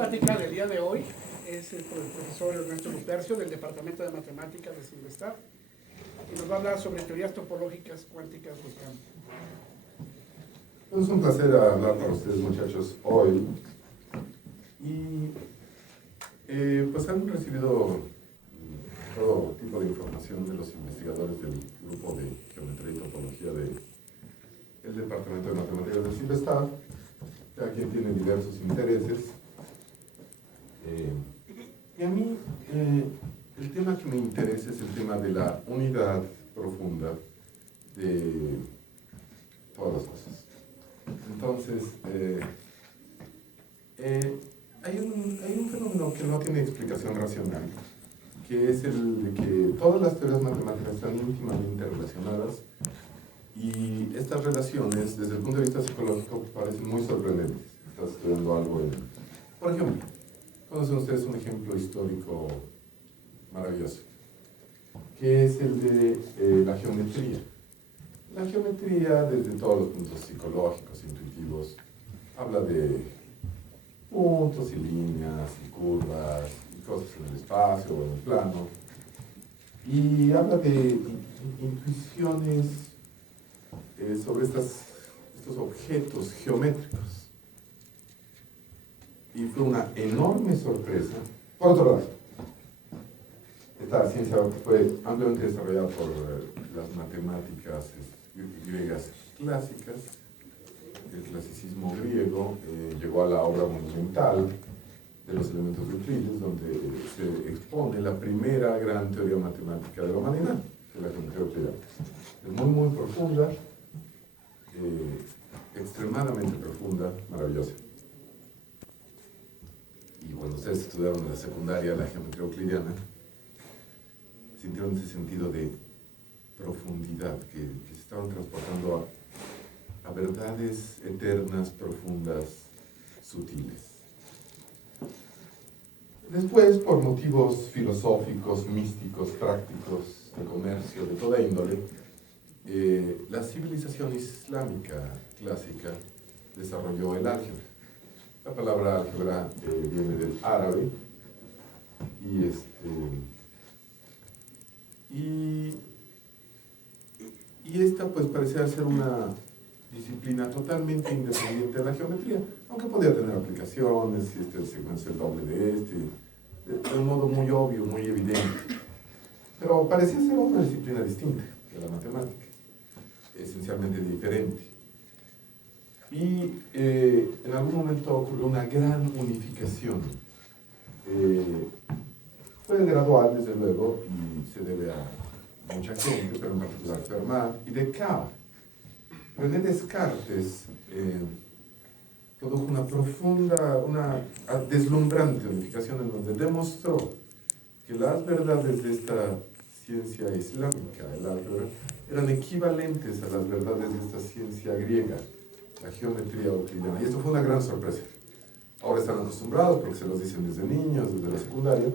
plática del día de hoy es el profesor Ernesto Lupercio del Departamento de Matemáticas de Silvestar y nos va a hablar sobre teorías topológicas cuánticas de campo. Es un placer hablar para ustedes, muchachos, hoy. Y pues han recibido todo tipo de información de los investigadores del grupo de geometría y topología del Departamento de Matemáticas de Silvestar, cada quien tiene diversos intereses. Y a mí el tema que me interesa es el tema de la unidad profunda de todas las cosas. Entonces, hay un fenómeno que no tiene explicación racional, que es el de que todas las teorías matemáticas están íntimamente relacionadas y estas relaciones, desde el punto de vista psicológico, parecen muy sorprendentes. Estás estudiando algo Por ejemplo, conocen ustedes un ejemplo histórico maravilloso, que es el de la geometría. La geometría, desde todos los puntos psicológicos, intuitivos, habla de puntos y líneas y curvas y cosas en el espacio o en el plano, y habla de intuiciones sobre estos objetos geométricos. Y fue una enorme sorpresa. Por otro lado, esta ciencia fue ampliamente desarrollada por las matemáticas griegas clásicas. El clasicismo griego llegó a la obra monumental de los elementos de Euclides, donde se expone la primera gran teoría matemática de la humanidad, que es la geometría euclidiana. Es muy, muy profunda, extremadamente profunda, maravillosa. Y cuando ustedes estudiaron en la secundaria la geometría euclidiana, sintieron ese sentido de profundidad, que se estaban transportando a verdades eternas, profundas, sutiles. Después, por motivos filosóficos, místicos, prácticos, de comercio, de toda índole, la civilización islámica clásica desarrolló el álgebra. La palabra álgebra viene del árabe y esta pues parecía ser una disciplina totalmente independiente de la geometría, aunque podía tener aplicaciones, si este secuencia es el doble de un modo muy obvio, muy evidente, pero parecía ser una disciplina distinta de la matemática, esencialmente diferente. Y en algún momento ocurrió una gran unificación. Fue gradual, desde luego, y se debe a mucha gente, pero en particular Fermat y Descartes. René Descartes produjo una profunda, una deslumbrante unificación en donde demostró que las verdades de esta ciencia islámica, el álgebra, eran equivalentes a las verdades de esta ciencia griega, la geometría euclidiana. Y esto fue una gran sorpresa. Ahora están acostumbrados porque se los dicen desde niños, desde la secundaria,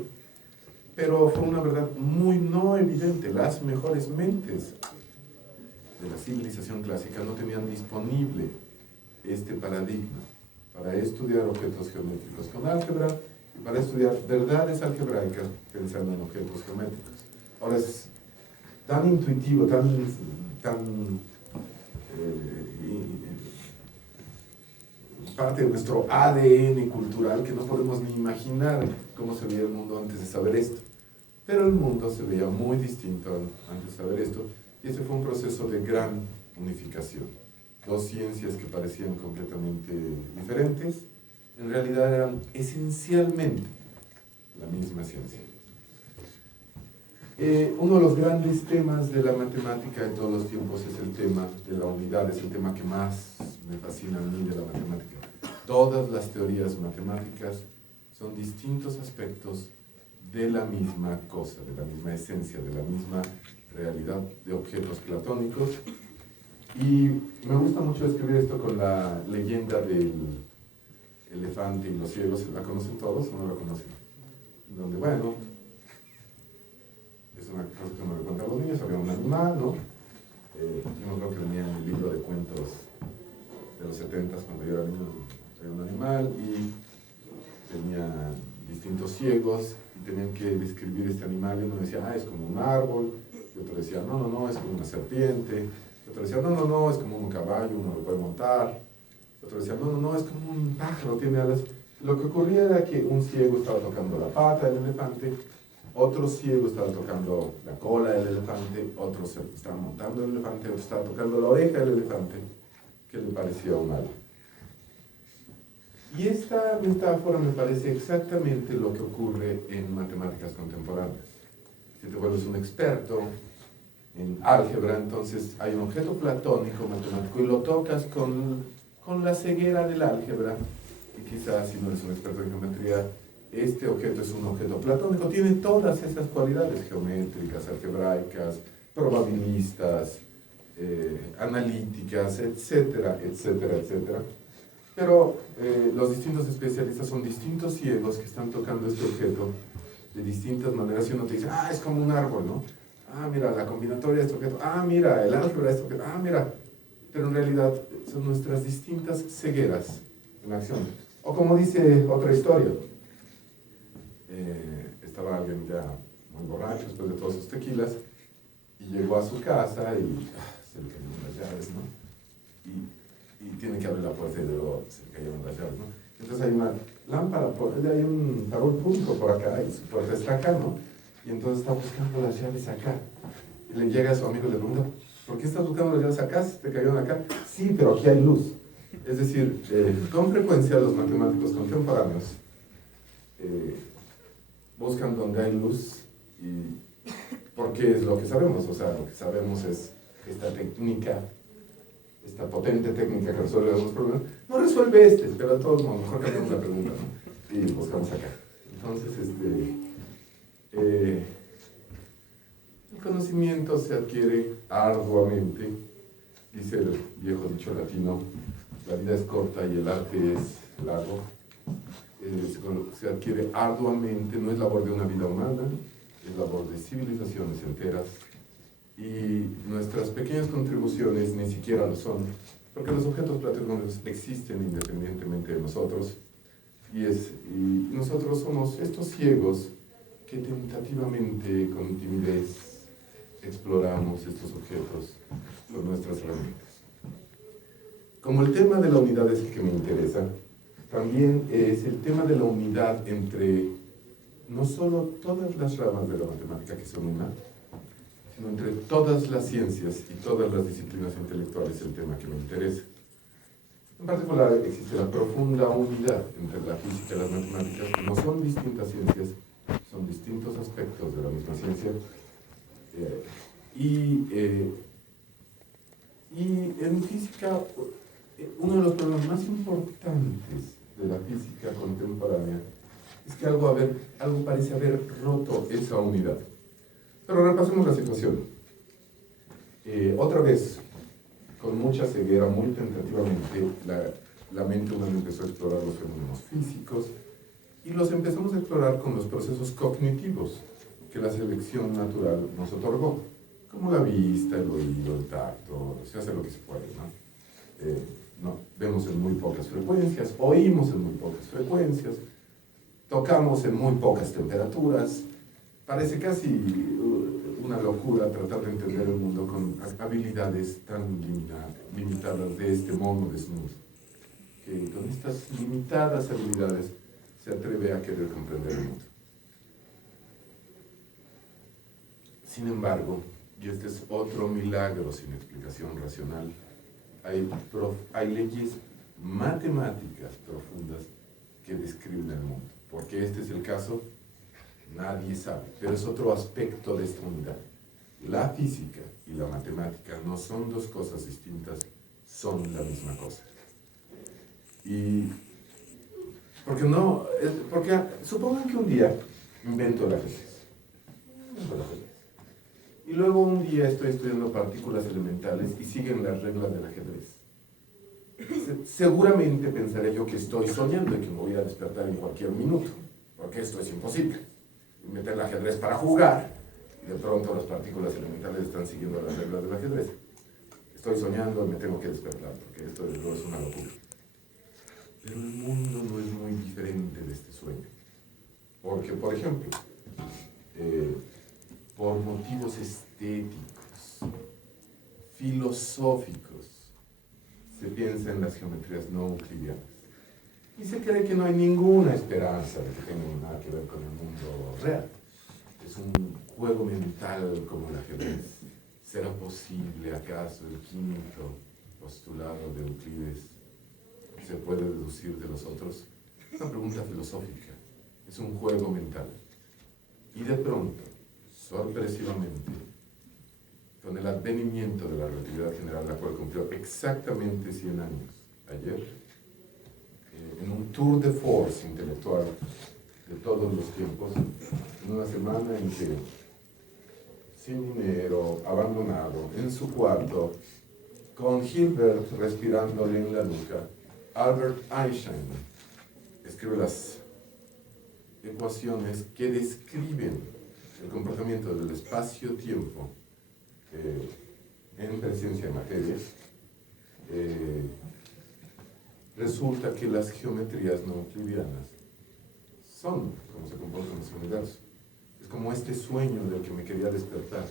pero fue una verdad muy no evidente. Las mejores mentes de la civilización clásica no tenían disponible este paradigma para estudiar objetos geométricos con álgebra y para estudiar verdades algebraicas pensando en objetos geométricos. Ahora es tan intuitivo, tan parte de nuestro ADN cultural que no podemos ni imaginar cómo se veía el mundo antes de saber esto. Pero el mundo se veía muy distinto antes de saber esto, y ese fue un proceso de gran unificación. Dos ciencias que parecían completamente diferentes, en realidad eran esencialmente la misma ciencia. Uno de los grandes temas de la matemática de todos los tiempos es el tema de la unidad, es el tema que más me fascina a mí de la matemática. Todas las teorías matemáticas son distintos aspectos de la misma cosa, de la misma esencia, de la misma realidad de objetos platónicos. Y me gusta mucho escribir esto con la leyenda del elefante y los ciegos. ¿La conocen todos o no la conocen? Donde, bueno, es una cosa que me cuentan los niños, había un animal, ¿no? Yo no creo que venía en el libro de cuentos de los 70s, cuando yo era niño, había un animal y tenía ciegos y tenían que describir este animal, y uno decía, es como un árbol, y otro decía, no, es como una serpiente, y otro decía, no, es como un caballo, uno lo puede montar, y otro decía, no, es como un pájaro, tiene alas. Lo que ocurría era que un ciego estaba tocando la pata del elefante, otro ciego estaba tocando la cola del elefante, otro estaba montando el elefante, otro estaba tocando la oreja del elefante, que le parecía un ala. Y esta metáfora me parece exactamente lo que ocurre en matemáticas contemporáneas. Si te vuelves un experto en álgebra, entonces hay un objeto platónico matemático y lo tocas con la ceguera del álgebra, y quizás si no eres un experto en geometría, este objeto es un objeto platónico, tiene todas esas cualidades geométricas, algebraicas, probabilistas, analíticas, etcétera. Pero los distintos especialistas son distintos ciegos que están tocando este objeto de distintas maneras, y uno te dice, es como un árbol, ¿no? Mira, la combinatoria de este objeto, mira, el álgebra de este objeto, mira. Pero en realidad son nuestras distintas cegueras en acción. O como dice otra historia, estaba alguien ya muy borracho después de todos sus tequilas, y llegó a su casa y se le cayeron las llaves, ¿no? Y tiene que abrir la puerta y luego se le cayeron las llaves, ¿no? Entonces hay una lámpara, hay un farol público por acá y su puerta está acá, ¿no? Y entonces está buscando las llaves acá. Y le llega a su amigo y le pregunta, ¿por qué estás buscando las llaves acá si te cayeron acá? Sí, pero aquí hay luz. Es decir, con frecuencia los matemáticos contemporáneos buscan donde hay luz, y porque es lo que sabemos, o sea, lo que sabemos es esta técnica, esta potente técnica que resuelve algunos problemas. No resuelve pero de todos modos, mejor que hagamos la pregunta, ¿no? Y buscamos acá. Entonces, el conocimiento se adquiere arduamente, dice el viejo dicho latino, la vida es corta y el arte es largo. Se adquiere arduamente, no es labor de una vida humana, es labor de civilizaciones enteras, y nuestras pequeñas contribuciones ni siquiera lo son, porque los objetos platónicos existen independientemente de nosotros, y nosotros somos estos ciegos que tentativamente, con timidez, exploramos estos objetos con nuestras herramientas. Como el tema de la unidad es el que me interesa, también es el tema de la unidad entre no solo todas las ramas de la matemática que son una, sino entre todas las ciencias y todas las disciplinas intelectuales, el tema que me interesa. En particular, existe la profunda unidad entre la física y las matemáticas, que no son distintas ciencias, son distintos aspectos de la misma ciencia. Y en física, uno de los problemas más importantes de la física contemporánea es que algo parece haber roto esa unidad. Pero repasemos la situación. Otra vez, con mucha ceguera, muy tentativamente, la mente humana empezó a explorar los fenómenos físicos, y los empezamos a explorar con los procesos cognitivos que la selección natural nos otorgó, como la vista, el oído, el tacto, se hace lo que se puede, ¿no? Vemos en muy pocas frecuencias, oímos en muy pocas frecuencias, tocamos en muy pocas temperaturas. Parece casi una locura tratar de entender el mundo con habilidades tan limitadas de este mono desnudo, que con estas limitadas habilidades se atreve a querer comprender el mundo. Sin embargo, y este es otro milagro sin explicación racional, hay leyes matemáticas profundas que describen el mundo. ¿Por qué este es el caso? Nadie sabe, pero es otro aspecto de esta unidad. La física y la matemática no son dos cosas distintas, son la misma cosa. Porque supongan que un día invento el ajedrez. Y luego un día estoy estudiando partículas elementales y siguen las reglas del ajedrez. Seguramente pensaré yo que estoy soñando y que me voy a despertar en cualquier minuto, porque esto es imposible. Meter el ajedrez para jugar, y de pronto las partículas elementales están siguiendo las reglas del ajedrez. Estoy soñando y me tengo que despertar, porque esto de verdad es una locura. Pero el mundo no es muy diferente de este sueño. Porque, por ejemplo, por motivos estéticos, filosóficos, se piensa en las geometrías no euclidianas. Y se cree que no hay ninguna esperanza de que tenga nada que ver con el mundo real. Es un juego mental como el ajedrez. ¿Será posible acaso el quinto postulado de Euclides se puede deducir de los otros? Es una pregunta filosófica. Es un juego mental. Y de pronto, sorpresivamente, con el advenimiento de la relatividad general, la cual cumplió exactamente 100 años ayer, en un tour de force intelectual de todos los tiempos, en una semana en que, sin dinero, abandonado, en su cuarto, con Hilbert respirándole en la nuca, Albert Einstein escribe las ecuaciones que describen el comportamiento del espacio-tiempo en presencia de materia. Resulta que las geometrías no euclidianas son como se comporta nuestro universo. Es como este sueño del que me quería despertar.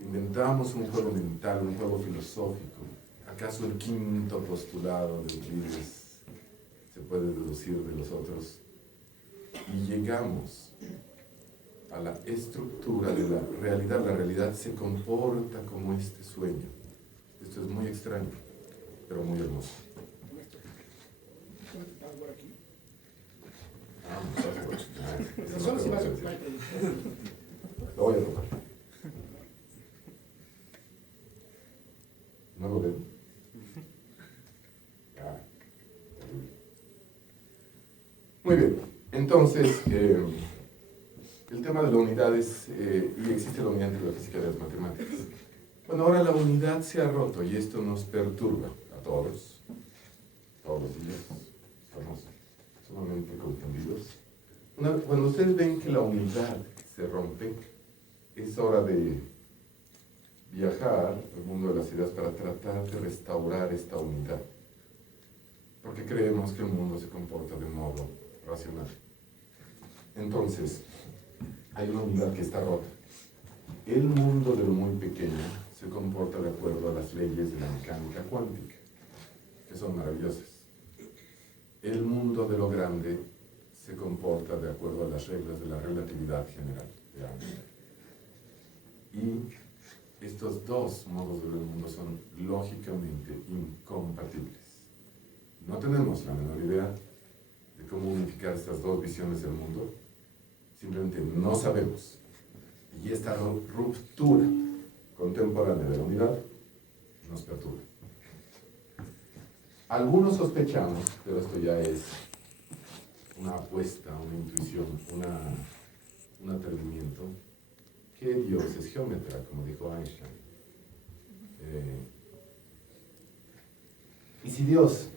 Inventamos un juego mental, un juego filosófico. ¿Acaso el quinto postulado de Euclides se puede deducir de los otros? Y llegamos a la estructura de la realidad. La realidad se comporta como este sueño. Esto es muy extraño, pero muy hermoso. Lo voy a tocar. ¿No lo ven? Muy bien. Entonces, el tema de la unidad es, y existe la unidad entre la física y las matemáticas. Bueno, ahora la unidad se ha roto y esto nos perturba a todos los días. Estamos sumamente confundidos. Cuando ustedes ven que la unidad se rompe, es hora de viajar al mundo de las ideas para tratar de restaurar esta unidad. Porque creemos que el mundo se comporta de modo racional. Entonces, hay una unidad que está rota. El mundo de lo muy pequeño se comporta de acuerdo a las leyes de la mecánica cuántica, que son maravillosas. El mundo de lo grande se comporta de acuerdo a las reglas de la relatividad general de Einstein. Y estos dos modos de ver el mundo son lógicamente incompatibles. No tenemos la menor idea de cómo unificar estas dos visiones del mundo, simplemente no sabemos. Y esta ruptura contemporánea de la unidad nos perturba. Algunos sospechamos, pero esto ya es una apuesta, una intuición, un atrevimiento, que Dios es geómetra, como dijo Einstein. Y si Dios,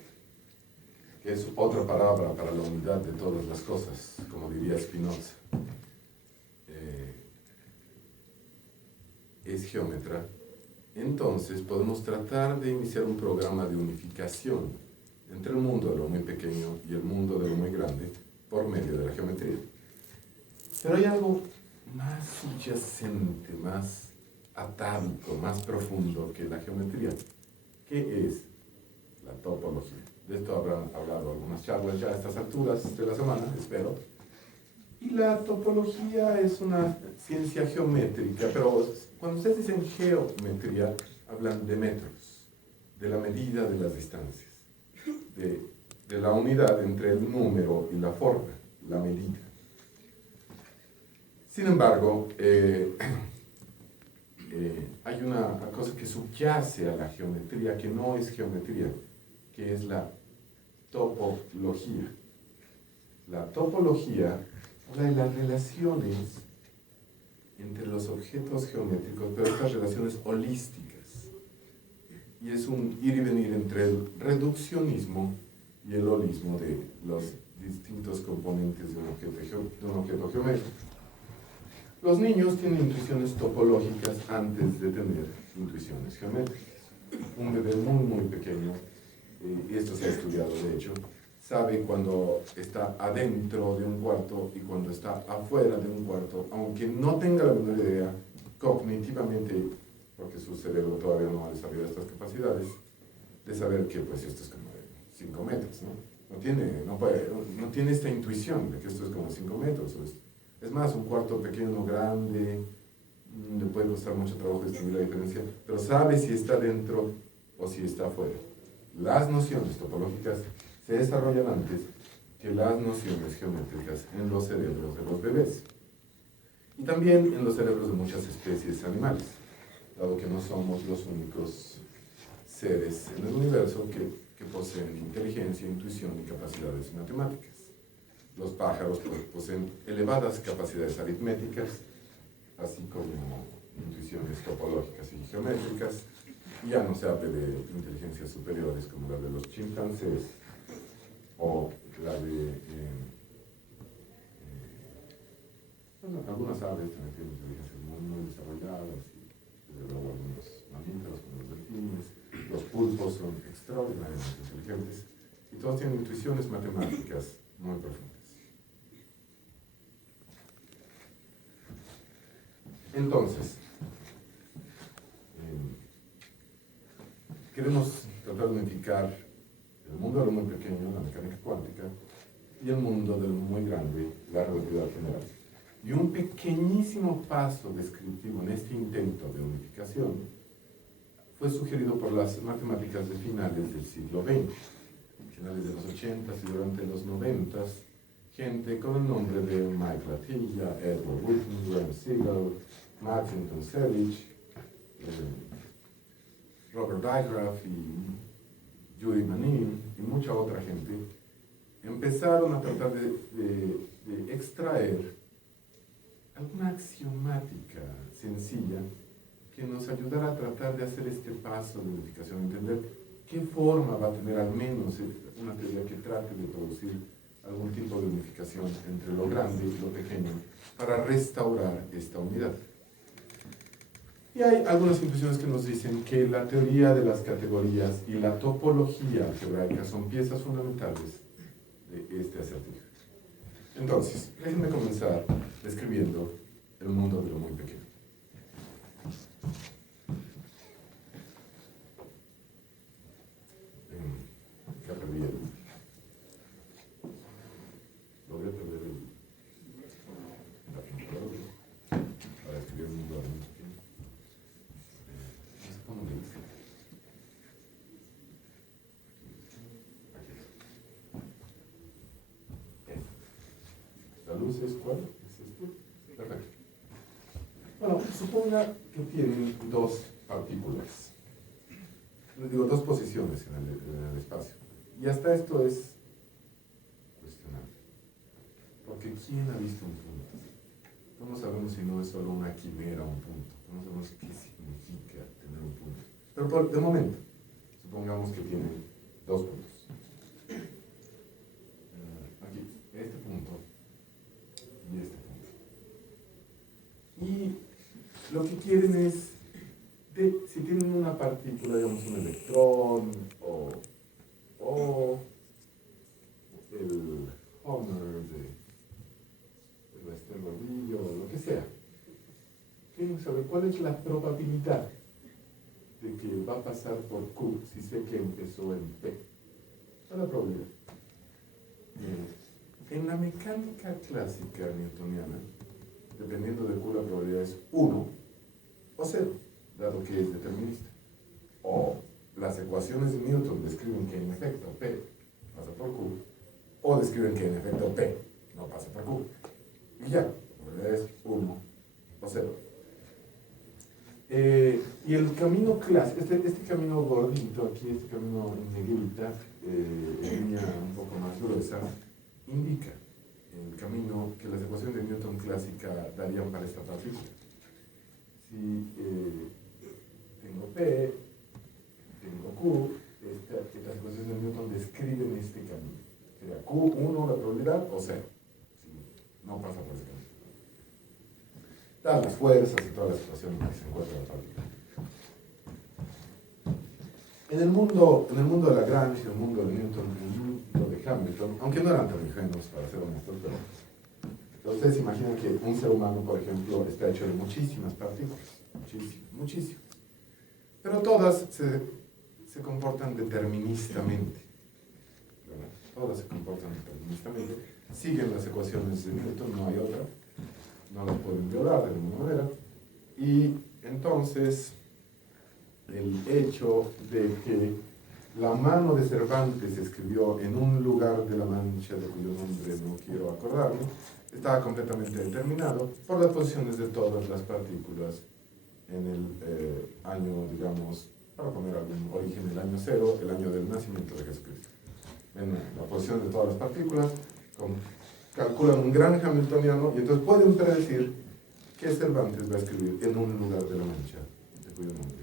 que es otra palabra para la unidad de todas las cosas, como diría Spinoza, es geómetra, entonces podemos tratar de iniciar un programa de unificación entre el mundo de lo muy pequeño y el mundo de lo muy grande por medio de la geometría. Pero hay algo más subyacente, más atávico, más profundo que la geometría, que es la topología. De esto habrán hablado algunas charlas ya a estas alturas de la semana, espero. Y la topología es una ciencia geométrica, pero cuando ustedes dicen geometría, hablan de metros, de la medida de las distancias, de la unidad entre el número y la forma, la medida. Sin embargo, hay una cosa que subyace a la geometría, que no es geometría, que es la topología. La topología habla de las relaciones entre los objetos geométricos, pero estas relaciones holísticas. Y es un ir y venir entre el reduccionismo y el holismo de los distintos componentes de un objeto geométrico. Los niños tienen intuiciones topológicas antes de tener intuiciones geométricas. Un bebé muy, muy pequeño, y esto se ha estudiado de hecho, sabe cuando está adentro de un cuarto y cuando está afuera de un cuarto, aunque no tenga la menor idea, cognitivamente, porque su cerebro todavía no ha desarrollado estas capacidades, de saber que pues esto es como de 5 metros, ¿no? No tiene esta intuición de que esto es como 5 metros. Es más, un cuarto pequeño o grande, le puede costar mucho trabajo distinguir la diferencia, pero sabe si está dentro o si está afuera. Las nociones topológicas se desarrollan antes que las nociones geométricas en los cerebros de los bebés. Y también en los cerebros de muchas especies animales, dado que no somos los únicos seres en el universo que poseen inteligencia, intuición y capacidades matemáticas. Los pájaros poseen elevadas capacidades aritméticas, así como intuiciones topológicas y geométricas. Y ya no se hable de inteligencias superiores como la de los chimpancés o la de bueno, algunas aves también tienen inteligencias muy desarrolladas, y desde luego algunos mamíferos como los delfines. Los pulpos son extraordinariamente inteligentes y todos tienen intuiciones matemáticas muy profundas. Entonces, queremos tratar de unificar el mundo de lo muy pequeño, la mecánica cuántica, y el mundo de lo muy grande, la relatividad general. Y un pequeñísimo paso descriptivo en este intento de unificación fue sugerido por las matemáticas de finales del siglo XX, finales de los 80 y durante los 90, gente con el nombre de Mike Latilla, Edward Witten, Graham Siegel, Martin Toncevich, Robert Dijkgraaf y Judy Manin y mucha otra gente empezaron a tratar de extraer alguna axiomática sencilla que nos ayudara a tratar de hacer este paso de unificación, entender qué forma va a tener al menos una teoría que trate de producir algún tipo de unificación entre lo grande y lo pequeño para restaurar esta unidad. Y hay algunas intuiciones que nos dicen que la teoría de las categorías y la topología algebraica son piezas fundamentales de este acertijo. Entonces, déjenme comenzar describiendo el mundo de lo muy pequeño. Ya perdí logré perder la pintura para escribir un mundo de lo muy pequeño. No sé cómo le hice. ¿La luz es cuál? ¿Es esto? Perfecto. Bueno, suponga que tienen dos partículas. Les digo, dos posiciones en el espacio. Y hasta esto es cuestionable. Porque ¿quién ha visto un punto? No sabemos si no es solo una quimera un punto. No sabemos qué significa tener un punto. Pero de momento, supongamos que tienen dos puntos. Aquí, este punto y este punto. Y lo que quieren es, si tienen una partícula, digamos un electrón o el Homer de Esther Gordillo o lo que sea, quieren saber cuál es la probabilidad de que va a pasar por Q si sé que empezó en P. ¿Cuál es la probabilidad? En la mecánica clásica newtoniana, dependiendo de Q, la probabilidad es 1 o 0, dado que es determinista. O las ecuaciones de Newton describen que en efecto P pasa por Q, o describen que en efecto P no pasa por Q. Y ya, la probabilidad es 1 o 0. Y el camino clásico, este camino gordito aquí, este camino en negrita, en línea un poco más gruesa, indica el camino que las ecuaciones de Newton clásica darían para esta partícula. Si tengo P, tengo Q, estas ecuaciones de Newton describen este camino. Sería Q1 la probabilidad o 0, si no pasa por ese camino. Dan las fuerzas y todas las situaciones en que se encuentra la partícula. En el mundo de Lagrange, en el mundo de Newton, en el mundo de Hamilton, aunque no eran tan ingenuos para ser honestos, pero ustedes imaginan que un ser humano, por ejemplo, está hecho de muchísimas partículas, muchísimas. Pero todas se comportan deterministamente, ¿verdad? Todas se comportan deterministamente, siguen las ecuaciones de Newton, no hay otra, no las pueden violar de ninguna manera, y entonces el hecho de que la mano de Cervantes escribió en un lugar de la Mancha, de cuyo nombre no quiero acordarme, estaba completamente determinado por las posiciones de todas las partículas en el año, digamos, para poner algún origen, el año cero, el año del nacimiento de Jesucristo. En la posición de todas las partículas, calculan un gran hamiltoniano y entonces pueden predecir que Cervantes va a escribir en un lugar de la Mancha, de cuyo nombre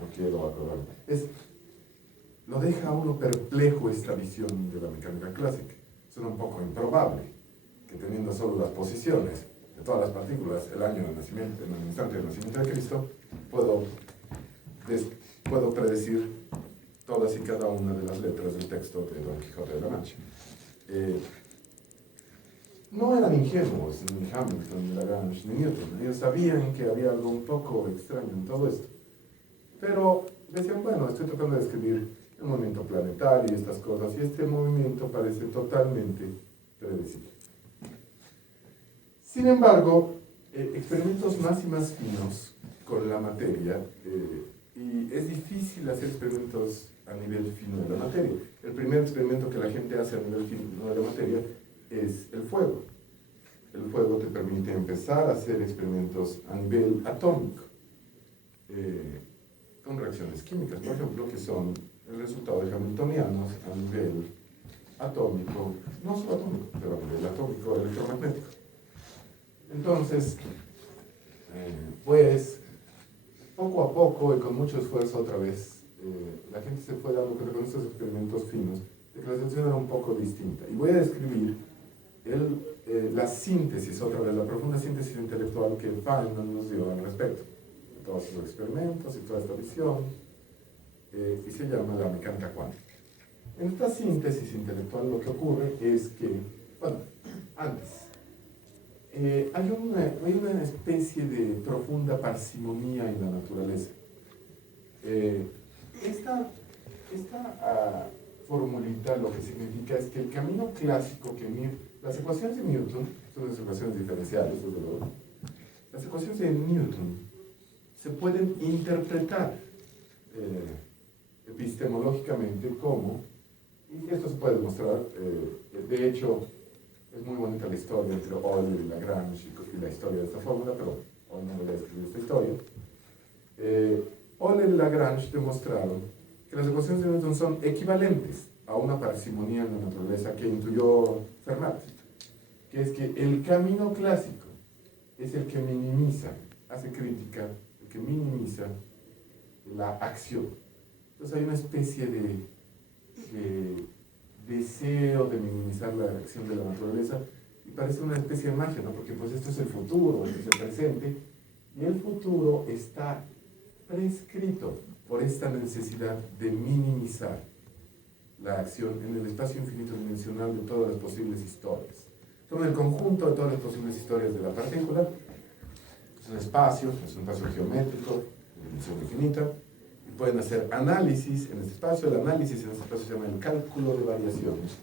no quiero acordarme. Lo deja a uno perplejo esta visión de la mecánica clásica. Suena un poco improbable que teniendo solo las posiciones de todas las partículas, el año del nacimiento, en el instante del nacimiento de Cristo, puedo predecir todas y cada una de las letras del texto de Don Quijote de la Mancha. No eran ingenuos, ni Hamilton, ni Lagrange, ni Newton. Ellos sabían que había algo un poco extraño en todo esto. Pero decían, bueno, estoy tratando de describir el movimiento planetario y estas cosas, y este movimiento parece totalmente predecible. Sin embargo, experimentos más y más finos con la materia, y es difícil hacer experimentos a nivel fino de la materia. El primer experimento que la gente hace a nivel fino de la materia es el fuego. El fuego te permite empezar a hacer experimentos a nivel atómico, con reacciones químicas, por ejemplo, que son el resultado de hamiltonianos a nivel atómico, no solo atómico, pero a nivel atómico electromagnético. Entonces, pues, poco a poco y con mucho esfuerzo otra vez, la gente se fue dando cuenta con estos experimentos finos de que la situación era un poco distinta. Y voy a describir la síntesis, otra vez, la profunda síntesis intelectual que Feynman nos dio al respecto de todos sus experimentos y toda esta visión, y se llama la mecánica cuántica. En esta síntesis intelectual lo que ocurre es que, bueno, antes, hay una especie de profunda parsimonía en la naturaleza. Esta formulita lo que significa es que el camino clásico las ecuaciones de Newton son las ecuaciones diferenciales, desde luego. Las ecuaciones de Newton se pueden interpretar epistemológicamente como, y esto se puede demostrar, de hecho, es muy bonita la historia entre Euler y Lagrange y la historia de esta fórmula, pero hoy no voy a escribir esta historia. Euler y Lagrange demostraron que las ecuaciones de Newton son equivalentes a una parsimonía en la naturaleza que intuyó Fermat, que es que el camino clásico es el que minimiza, hace crítica, el que minimiza la acción. Entonces hay una especie de deseo de minimizar la acción de la naturaleza, y parece una especie de magia, ¿no? Porque pues esto es el futuro, esto es el presente, y el futuro está prescrito por esta necesidad de minimizar la acción en el espacio infinito dimensional de todas las posibles historias. Todo el conjunto de todas las posibles historias de la partícula es un espacio geométrico, de dimensión infinita, y pueden hacer análisis en este espacio. El análisis en este espacio se llama el cálculo de variaciones,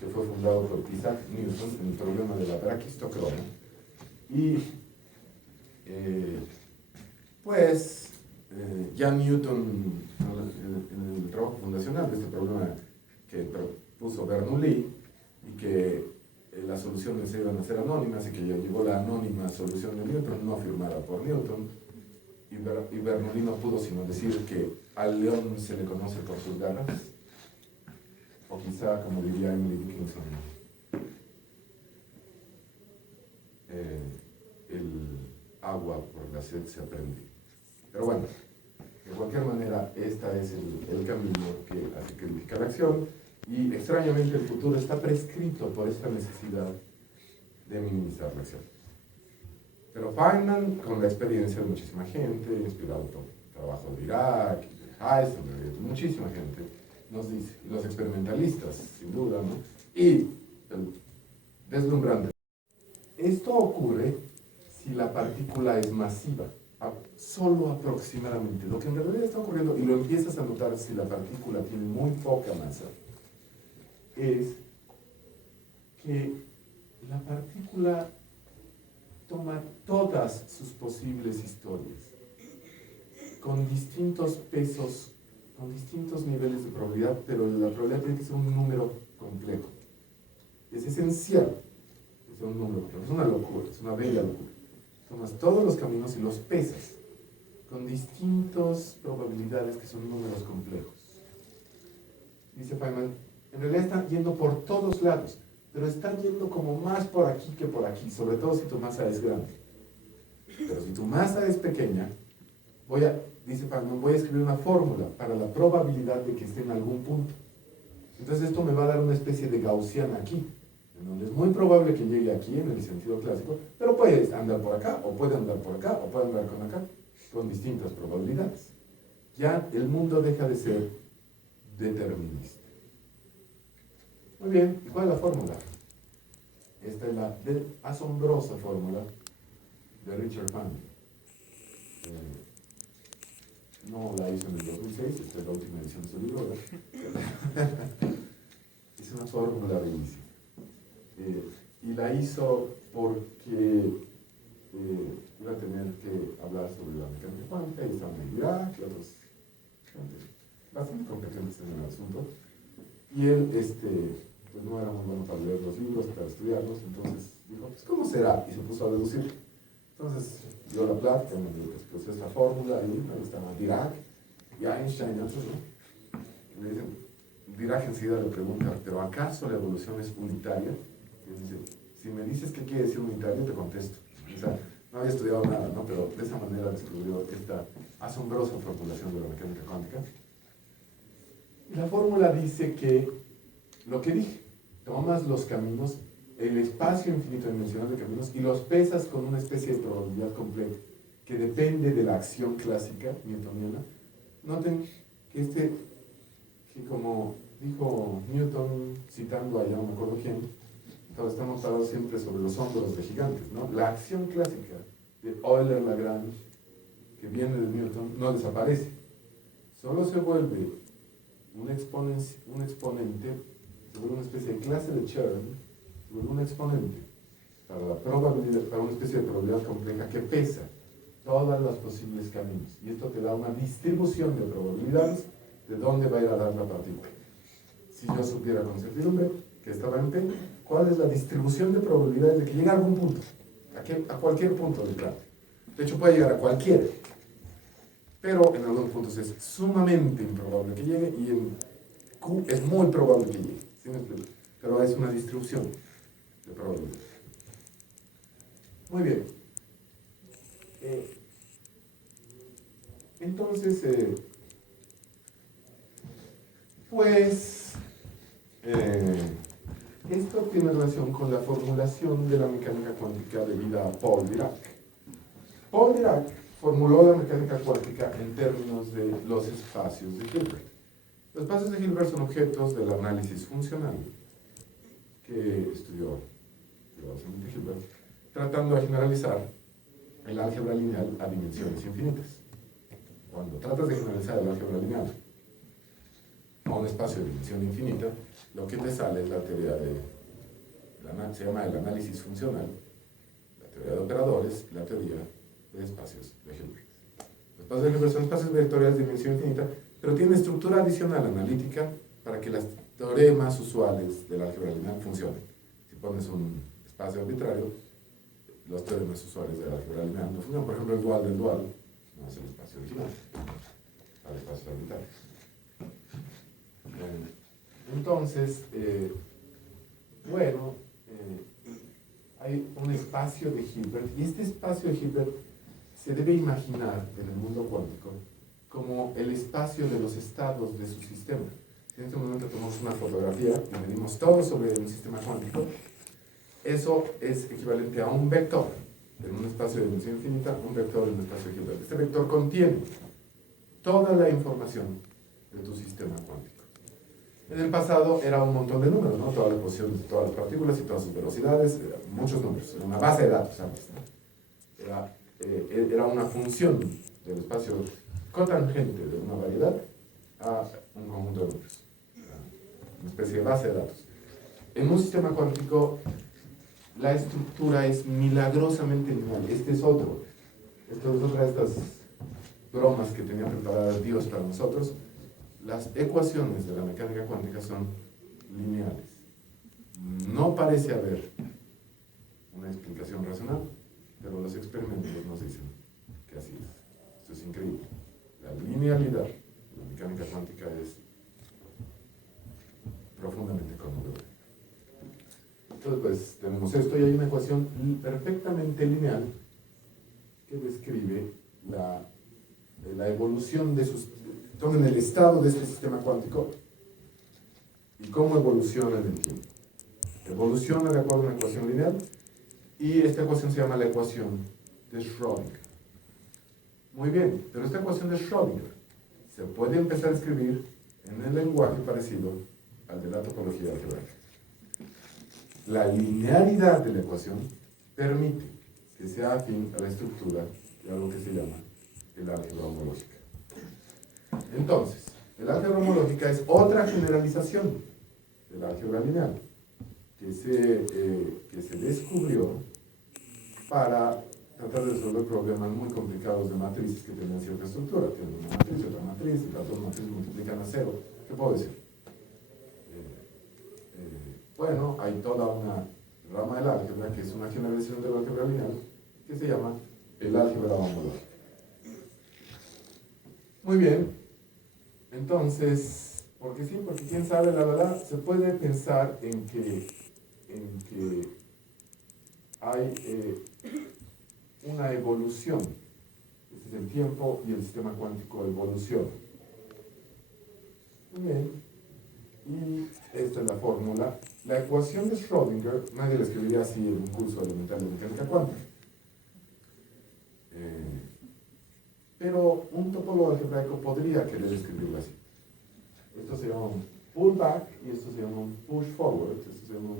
que fue fundado por Isaac Newton en el problema de la braquistocrona. Y ya Newton, en el trabajo fundacional de este problema que propuso Bernoulli, y que las soluciones iban a ser anónimas, y que llegó la anónima solución de Newton, no firmada por Newton, y Bernoulli no pudo sino decir que al león se le conoce por sus garras, o quizá, como diría Emily Dickinson, el agua por la sed se aprende. Pero bueno, de cualquier manera, este es el camino que hace crítica a la acción, y extrañamente el futuro está prescrito por esta necesidad de minimizar la acción. Pero Feynman, con la experiencia de muchísima gente, inspirado por el trabajo de Dirac, de Heisenberg, muchísima gente nos dice, los experimentalistas, sin duda, ¿no? Y el deslumbrante. Esto ocurre si la partícula es masiva, solo aproximadamente. Lo que en realidad está ocurriendo, y lo empiezas a notar si la partícula tiene muy poca masa, es que la partícula toma todas sus posibles historias, con distintos pesos, con distintos niveles de probabilidad, pero la probabilidad tiene que ser un número complejo. Es esencial que sea un número complejo. Es una locura, es una bella locura. Tomas todos los caminos y los pesas con distintas probabilidades que son números complejos. Dice Feynman, en realidad están yendo por todos lados, pero están yendo como más por aquí que por aquí, sobre todo si tu masa es grande. Pero si tu masa es pequeña, dice Feynman, voy a escribir una fórmula para la probabilidad de que esté en algún punto. Entonces esto me va a dar una especie de gaussiana aquí, en donde es muy probable que llegue aquí en el sentido clásico, pero puede andar por acá, o puede andar por acá, o puede andar con acá, con distintas probabilidades. Ya el mundo deja de ser determinista. Muy bien, ¿y cuál es la fórmula? Esta es la asombrosa fórmula de Richard Feynman. No la hizo en el 2006, esta es la última edición de su libro, ¿verdad? Es una fórmula bellísima. Y la hizo porque iba a tener que hablar sobre la mecánica cuántica, y estaban en Irak, y otros bastante competentes en el asunto. Y él pues no era muy bueno para leer los libros, para estudiarlos, entonces dijo, pues ¿cómo será? Y se puso a deducir. Entonces dio la plática, me expuso esta fórmula, ahí estaba Dirac y Einstein y otros, ¿no? Y me dicen, Dirac enseguida le pregunta, ¿pero acaso la evolución es unitaria? Y dice, si me dices qué quiere decir unitario, te contesto. O sea, no había estudiado nada, ¿no? Pero de esa manera descubrió esta asombrosa formulación de la mecánica cuántica. Y la fórmula dice que, lo que dije, tomas los caminos, el espacio infinito dimensional de caminos, y los pesas con una especie de probabilidad compleja, que depende de la acción clásica newtoniana. Noten que que como dijo Newton, citando allá, no me acuerdo quién, todos estamos parados siempre sobre los hombros de gigantes, ¿no? La acción clásica de Euler-Lagrange, que viene de Newton, no desaparece. Solo se vuelve un exponente, se vuelve una especie de clase de Chern, se vuelve un exponente para la probabilidad, para una especie de probabilidad compleja que pesa todos los posibles caminos. Y esto te da una distribución de probabilidades de dónde va a ir a dar la partícula. Si yo supiera con certidumbre que estaba en P, ¿cuál es la distribución de probabilidades de que llegue a algún punto? A cualquier punto del plano. De hecho, puede llegar a cualquiera. Pero en algunos puntos es sumamente improbable que llegue y en Q es muy probable que llegue. ¿Sí me explico? Pero es una distribución de probabilidades. Muy bien. Entonces, esto tiene relación con la formulación de la mecánica cuántica debida a Paul Dirac. Paul Dirac formuló la mecánica cuántica en términos de los espacios de Hilbert. Los espacios de Hilbert son objetos del análisis funcional que estudió Hilbert, tratando de generalizar el álgebra lineal a dimensiones infinitas. Cuando tratas de generalizar el álgebra lineal a un espacio de dimensión infinita, lo que te sale es la teoría se llama el análisis funcional, la teoría de operadores y la teoría de espacios de Hilbert. Los espacios de Hilbert son espacios vectoriales de dimensión infinita, pero tienen estructura adicional analítica para que las teoremas usuales del álgebra lineal funcionen. Si pones un espacio arbitrario, los teoremas usuales del álgebra lineal no funcionan. Por ejemplo, el dual del dual no es el espacio original, al espacio arbitrario. Entonces, hay un espacio de Hilbert, y este espacio de Hilbert se debe imaginar en el mundo cuántico como el espacio de los estados de su sistema. En este momento tomamos una fotografía y medimos todo sobre un sistema cuántico. Eso es equivalente a un vector en un espacio de dimensión infinita, un vector en un espacio de Hilbert. Este vector contiene toda la información de tu sistema cuántico. En el pasado era un montón de números, ¿no? Todas las posiciones de todas las partículas y todas sus velocidades, muchos números, una base de datos antes, ¿no? Era una función del espacio cotangente de una variedad a un conjunto de números, una especie de base de datos. En un sistema cuántico, la estructura es milagrosamente lineal. Este es otro. Esto es otra de estas bromas que tenía preparadas Dios para nosotros. Las ecuaciones de la mecánica cuántica son lineales. No parece haber una explicación razonable, pero los experimentos nos dicen que así es. Esto es increíble. La linealidad de la mecánica cuántica es profundamente conmovedora. Entonces, pues, tenemos esto y hay una ecuación perfectamente lineal que describe la evolución de sus... Tomen el estado de este sistema cuántico y cómo evoluciona en el tiempo. Evoluciona de acuerdo a una ecuación lineal y esta ecuación se llama la ecuación de Schrödinger. Muy bien, pero esta ecuación de Schrödinger se puede empezar a escribir en el lenguaje parecido al de la topología algebraica. La linealidad de la ecuación permite que sea afín a la estructura de algo que se llama el álgebra homológica. Entonces, el álgebra homológica es otra generalización del álgebra lineal que se descubrió para tratar de resolver problemas muy complicados de matrices que tenían cierta estructura. Tienen una matriz, otra matriz, y las dos matrices multiplican a cero. ¿Qué puedo decir? Bueno, hay toda una rama del álgebra que es una generalización del álgebra lineal que se llama el álgebra homológica. Muy bien, entonces, porque sí, porque quién sabe, la verdad, se puede pensar en que hay una evolución. Este es el tiempo y el sistema cuántico evoluciona. Muy bien. Y esta es la fórmula. La ecuación de Schrödinger, nadie la escribiría así en un curso elemental de mecánica cuántica. Pero un topólogo algebraico podría querer escribirla así. Esto se llama un pullback y esto se llama un push forward. Esto se llama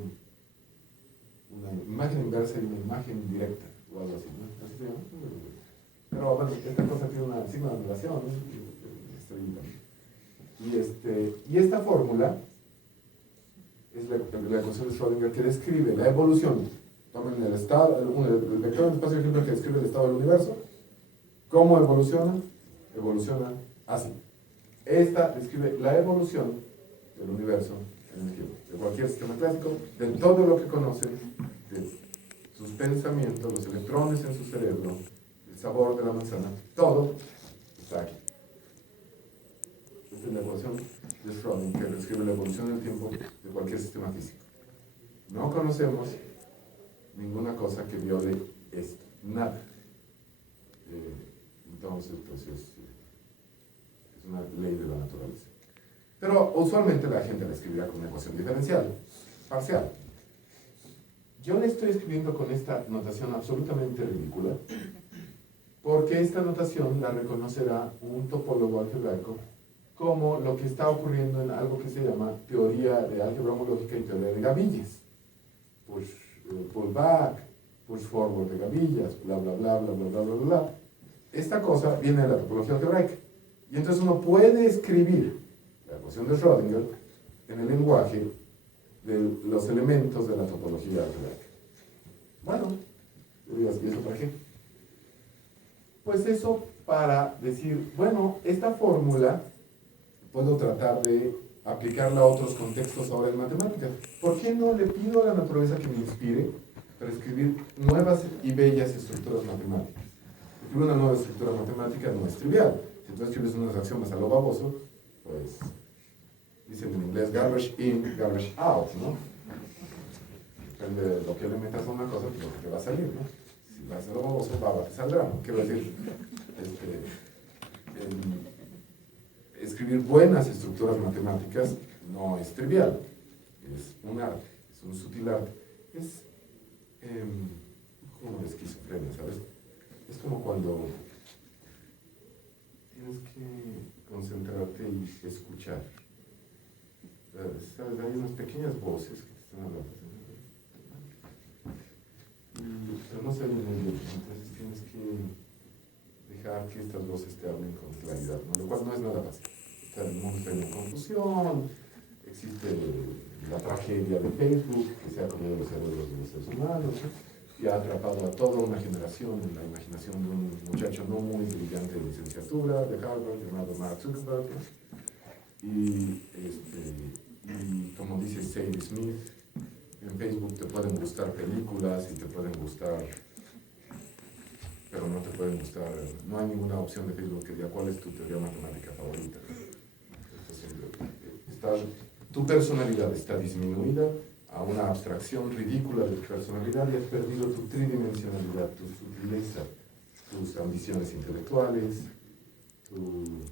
una imagen inversa y una imagen directa, o algo así, ¿no? Así se llama. Pero bueno, esta cosa tiene una signo de anulación, ¿no? Y esta fórmula es la ecuación de Schrödinger que describe la evolución. Tomen el vector del espacio ejemplo que describe el estado del universo. ¿Cómo evoluciona? Evoluciona así. Esta describe la evolución del universo en el tiempo, de cualquier sistema clásico, de todo lo que conocen, de sus pensamientos, los electrones en su cerebro, el sabor de la manzana, todo está aquí. Esta es la ecuación de Schrödinger que describe la evolución del tiempo de cualquier sistema físico. No conocemos ninguna cosa que viole esto, nada. Entonces, pues es una ley de la naturaleza. Pero usualmente la gente la escribirá con una ecuación diferencial, parcial. Yo le estoy escribiendo con esta notación absolutamente ridícula, porque esta notación la reconocerá un topólogo algebraico como lo que está ocurriendo en algo que se llama teoría de álgebra homológica y teoría de gavillas. Pullback, push forward de gavillas, bla, bla, bla, bla, bla, bla, bla, bla. Esta cosa viene de la topología algebraica. Y entonces uno puede escribir la ecuación de Schrödinger en el lenguaje de los elementos de la topología algebraica. Bueno, ¿y eso para qué? Pues eso para decir, bueno, esta fórmula puedo tratar de aplicarla a otros contextos ahora en matemáticas. ¿Por qué no le pido a la naturaleza que me inspire para escribir nuevas y bellas estructuras matemáticas? Escribir una nueva estructura matemática no es trivial. Si tú escribes unos axiomas a lo baboso, pues dicen en inglés garbage in, garbage out, ¿no? Depende de lo que le metas a una cosa, pues lo que va a salir, ¿no? Si vas a lo baboso, baba te saldrá, ¿no? Quiero decir, escribir buenas estructuras matemáticas no es trivial, es un arte, es un sutil arte, es como la esquizofrenia, ¿sabes? Es como cuando tienes que sentarte y escuchar. ¿Sabes? Hay unas pequeñas voces que te están hablando. Pero no se oyen muy bien, entonces tienes que dejar que estas voces te hablen con claridad, ¿no? Lo cual no es nada fácil. O sea, el mundo está en confusión, existe la tragedia de Facebook, que se ha comido los cerebros de los seres humanos, ¿no? Y ha atrapado a toda una generación en la imaginación de un muchacho no muy brillante de licenciatura de Harvard llamado Mark Zuckerberg, ¿no? Y como dice Sadie Smith, en Facebook te pueden gustar películas y te pueden gustar, pero no te pueden gustar, no hay ninguna opción de Facebook que diga cuál es tu teoría matemática favorita. Entonces, tu personalidad está disminuida a una abstracción ridícula de tu personalidad y has perdido tu tridimensionalidad, tu sutileza, tus ambiciones intelectuales, tu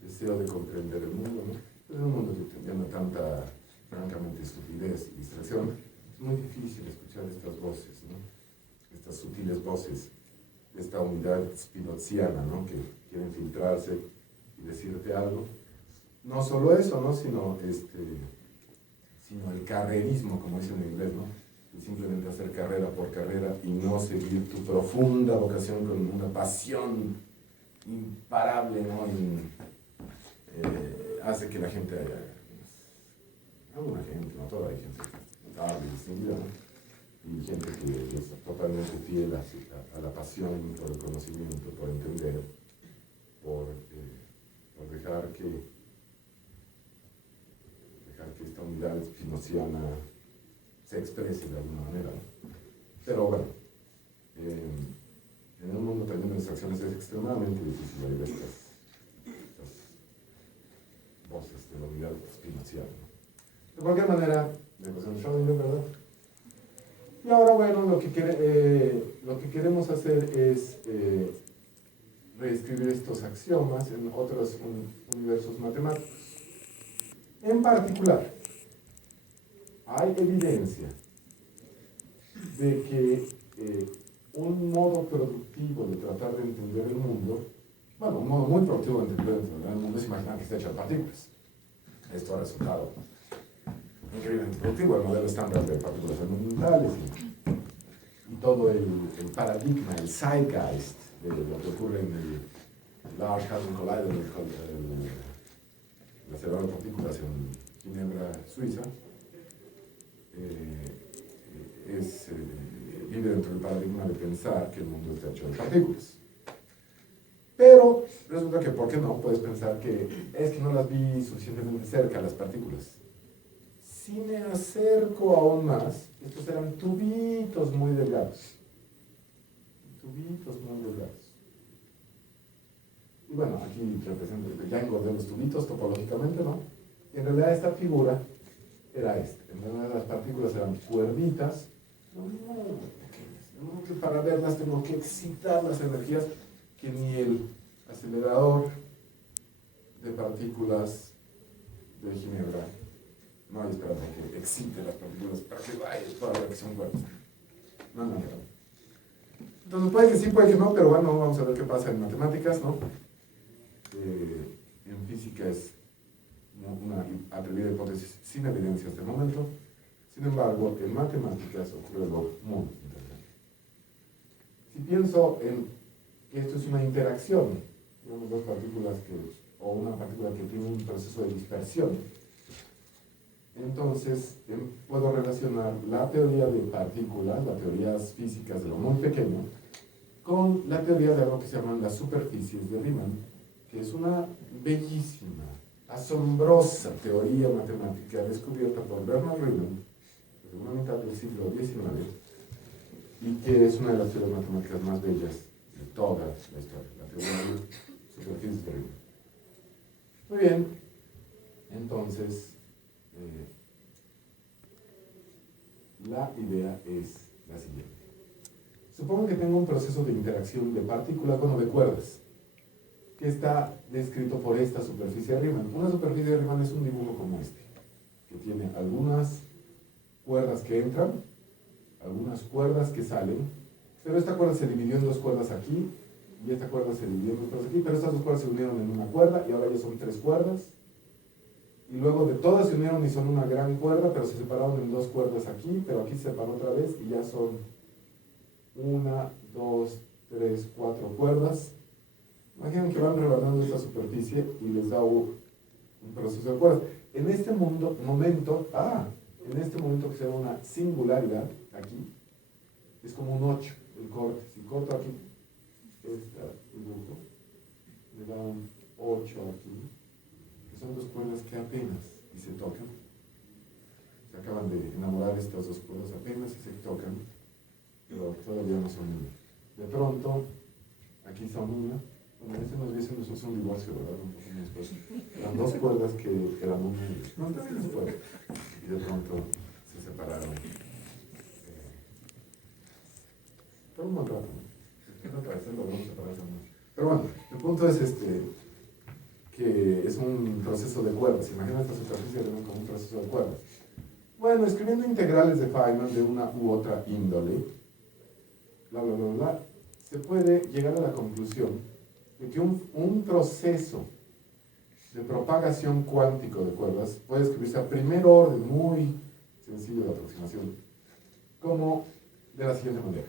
deseo de comprender el mundo, ¿no? En un mundo que tiene tanta, francamente, estupidez y distracción, es muy difícil escuchar estas voces, ¿no? Estas sutiles voces, esta unidad spinoziana, ¿no? Que quieren filtrarse y decirte algo. No solo eso, ¿no? Sino el carrerismo, como dicen en inglés, ¿no? Simplemente hacer carrera por carrera y no seguir tu profunda vocación con una pasión imparable, ¿no? Hace que la gente haya, alguna gente, no toda, hay gente notable, distinguida, ¿no? Y gente que es totalmente fiel a la pasión por el conocimiento, por entender, por dejar que esta unidad spinoziana se exprese de alguna manera, ¿no? Pero bueno, en un mundo también de distracciones es extremadamente difícil oír estas voces de la unidad spinoziana, ¿no? De cualquier manera, la ecuación de Schrödinger, ¿verdad? Y ahora, bueno, lo que queremos hacer es reescribir estos axiomas en otros universos matemáticos. En particular, hay evidencia de que un modo productivo de tratar de entender el mundo, bueno, un modo muy productivo de entender el mundo es imaginar que está hecho de partículas. Esto ha resultado increíblemente productivo, el modelo estándar de partículas elementales y todo el paradigma, el zeitgeist de lo que ocurre en el Large Hadron Collider, el acelerador de partículas en Ginebra, Suiza, vive dentro del paradigma de pensar que el mundo está hecho de partículas. Pero resulta que, ¿por qué no? Puedes pensar que es que no las vi suficientemente cerca, las partículas. Si me acerco aún más, estos eran tubitos muy delgados. Tubitos muy delgados. Y bueno, aquí represento, ya engordé los tubitos topológicamente, ¿no? Y en realidad esta figura era esta. En realidad las partículas eran cuerditas, muy pequeñas. Que para verlas tengo que excitar las energías que ni el acelerador de partículas de Ginebra, no hay esperanza que excite las partículas para que vaya toda la reacción cuerdas. No. Entonces puede que sí, puede que no, pero bueno, vamos a ver qué pasa en matemáticas, ¿no? En física es una atrevida hipótesis sin evidencia hasta el momento. Sin embargo, en matemáticas ocurre algo muy interesante. Si pienso en que esto es una interacción, digamos, dos partículas o una partícula que tiene un proceso de dispersión, entonces puedo relacionar la teoría de partículas, las teorías físicas de lo muy pequeño, con la teoría de algo que se llaman las superficies de Riemann, que es una bellísima, asombrosa teoría matemática descubierta por Bernard Riemann en la segunda mitad del siglo XIX y que es una de las teorías matemáticas más bellas de toda la historia, la teoría de superficies de Riemann. Muy bien, entonces la idea es la siguiente. Supongo que tengo un proceso de interacción de partículas, bueno, de cuerdas, que está descrito por esta superficie de Riemann. Una superficie de Riemann es un dibujo como este, que tiene algunas cuerdas que entran, algunas cuerdas que salen, pero esta cuerda se dividió en dos cuerdas aquí y esta cuerda se dividió en dos cuerdas aquí, pero estas dos cuerdas se unieron en una cuerda y ahora ya son tres cuerdas. Y luego de todas se unieron y son una gran cuerda, pero se separaron en dos cuerdas aquí, pero aquí se separó otra vez y ya son una, dos, tres, cuatro cuerdas. Imaginen que van rebanando esta superficie y les da un proceso de cuerdas. En este momento que se llama una singularidad, aquí, es como un 8, el corte. Si corto aquí, dibujo, le da un 8 aquí, que son dos cuerdas que apenas y se tocan. Se acaban de enamorar estas dos cuerdas apenas y se tocan, pero todavía no son una. De pronto, aquí son una. Bueno, este más bien es un divorcio, ¿verdad? Un poco después. Eran dos cuerdas que eran una. No, también después. Y de pronto se separaron. Por un buen rato, ¿no? No parece, lo vamos a separar también. Pero bueno, el punto es que es un proceso de cuerdas. Imagina esta superficie como un proceso de cuerdas. Bueno, escribiendo integrales de Feynman de una u otra índole, se puede llegar a la conclusión de que un proceso de propagación cuántico de cuerdas puede escribirse a primer orden, muy sencillo de aproximación, como de la siguiente manera.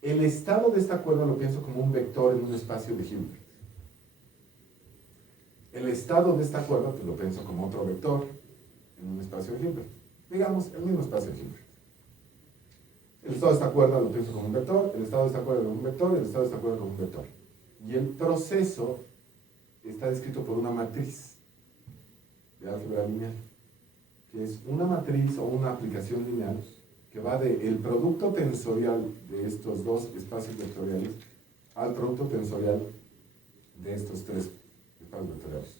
El estado de esta cuerda lo pienso como un vector en un espacio de Hilbert. El estado de esta cuerda pues lo pienso como otro vector en un espacio de Hilbert. Digamos, el mismo espacio de Hilbert. El estado de esta cuerda lo pienso como un vector, el estado de esta cuerda como un vector, el estado de esta cuerda como un vector. Y el proceso está descrito por una matriz de álgebra lineal, que es una matriz o una aplicación lineal que va del producto tensorial de estos dos espacios vectoriales al producto tensorial de estos tres espacios vectoriales.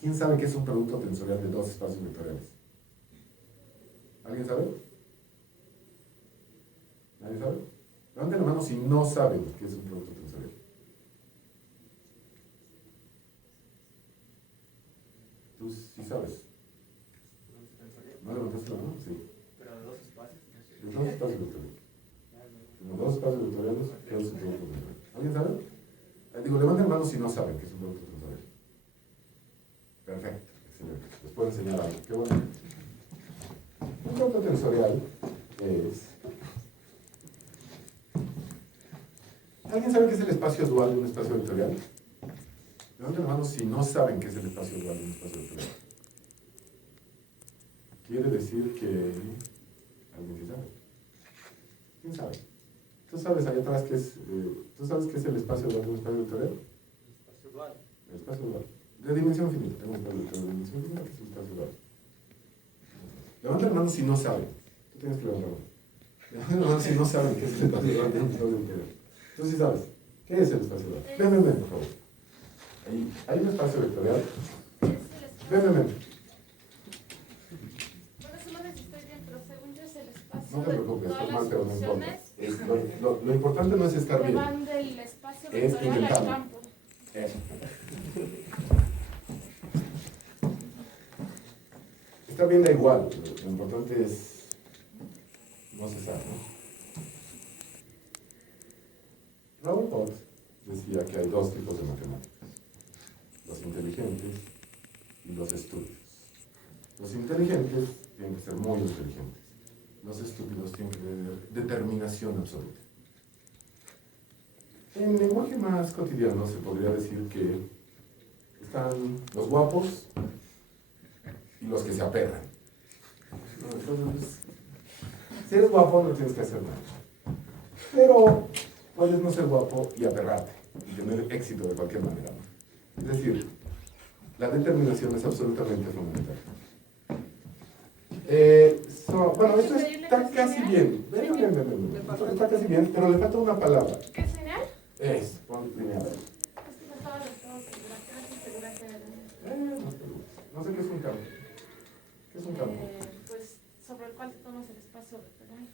¿Quién sabe qué es un producto tensorial de dos espacios vectoriales? ¿Alguien sabe? ¿Nadie sabe? Levanten la mano si no saben qué es un producto tensorial. ¿Tú sí sabes? ¿No levantaste la mano? Sí. Pero de dos espacios. De dos espacios vectoriales. Los dos espacios vectoriales, ¿qué es un producto tensorial? ¿Alguien sabe? Digo, levanten la mano si no saben qué es un producto tensorial. Perfecto, excelente. Les puedo enseñar algo. Qué bueno. Un producto tensorial es... ¿Alguien sabe qué es el espacio dual de un espacio vectorial? Levanten la mano si no saben qué es el espacio dual de un espacio vectorial. Quiere decir que... ¿Alguien sí sabe? ¿Quién sabe? ¿Tú sabes allá atrás qué es... ¿Tú sabes qué es el espacio dual de un espacio vectorial? El espacio dual. El espacio dual. De dimensión finita. Tengo un espacio vectorial de dimensión finita, que es el espacio dual. Levanten la mano si no saben. Tú tienes que levantar la mano. Levanten la mano si no saben qué es el espacio dual de un espacio vectorial. Tú sí sabes. ¿Qué es el espacio dual? Ven, por favor. Ahí, hay un espacio vectorial. Ven. Bueno, solo estoy bien, pero según yo es el espacio No te de preocupes, todas normal, las pero no importa. funciones Lo importante no es estar que bien. van del espacio Es vectorial al intentarlo. campo. Eso. Estar bien da igual. Lo importante es no cesar, ¿no? Robert Potts decía que hay dos tipos de matemáticas, los inteligentes y los estúpidos. Los inteligentes tienen que ser muy inteligentes, los estúpidos tienen que tener determinación absoluta. En lenguaje más cotidiano se podría decir que están los guapos y los que se aperran. Entonces, si eres guapo no tienes que hacer nada, pero puedes no ser guapo y aperrarte y tener éxito de cualquier manera. Es decir, la determinación es absolutamente fundamental. Bueno, esto está casi bien. Ven. Está casi bien, pero le falta una palabra. ¿Qué señal? Es, pon lineal. Es que no estaba del todo segura. Casi segura que era. No sé qué es un campo. ¿Qué es un campo? Pues sobre el cual tomas el espacio vectorial.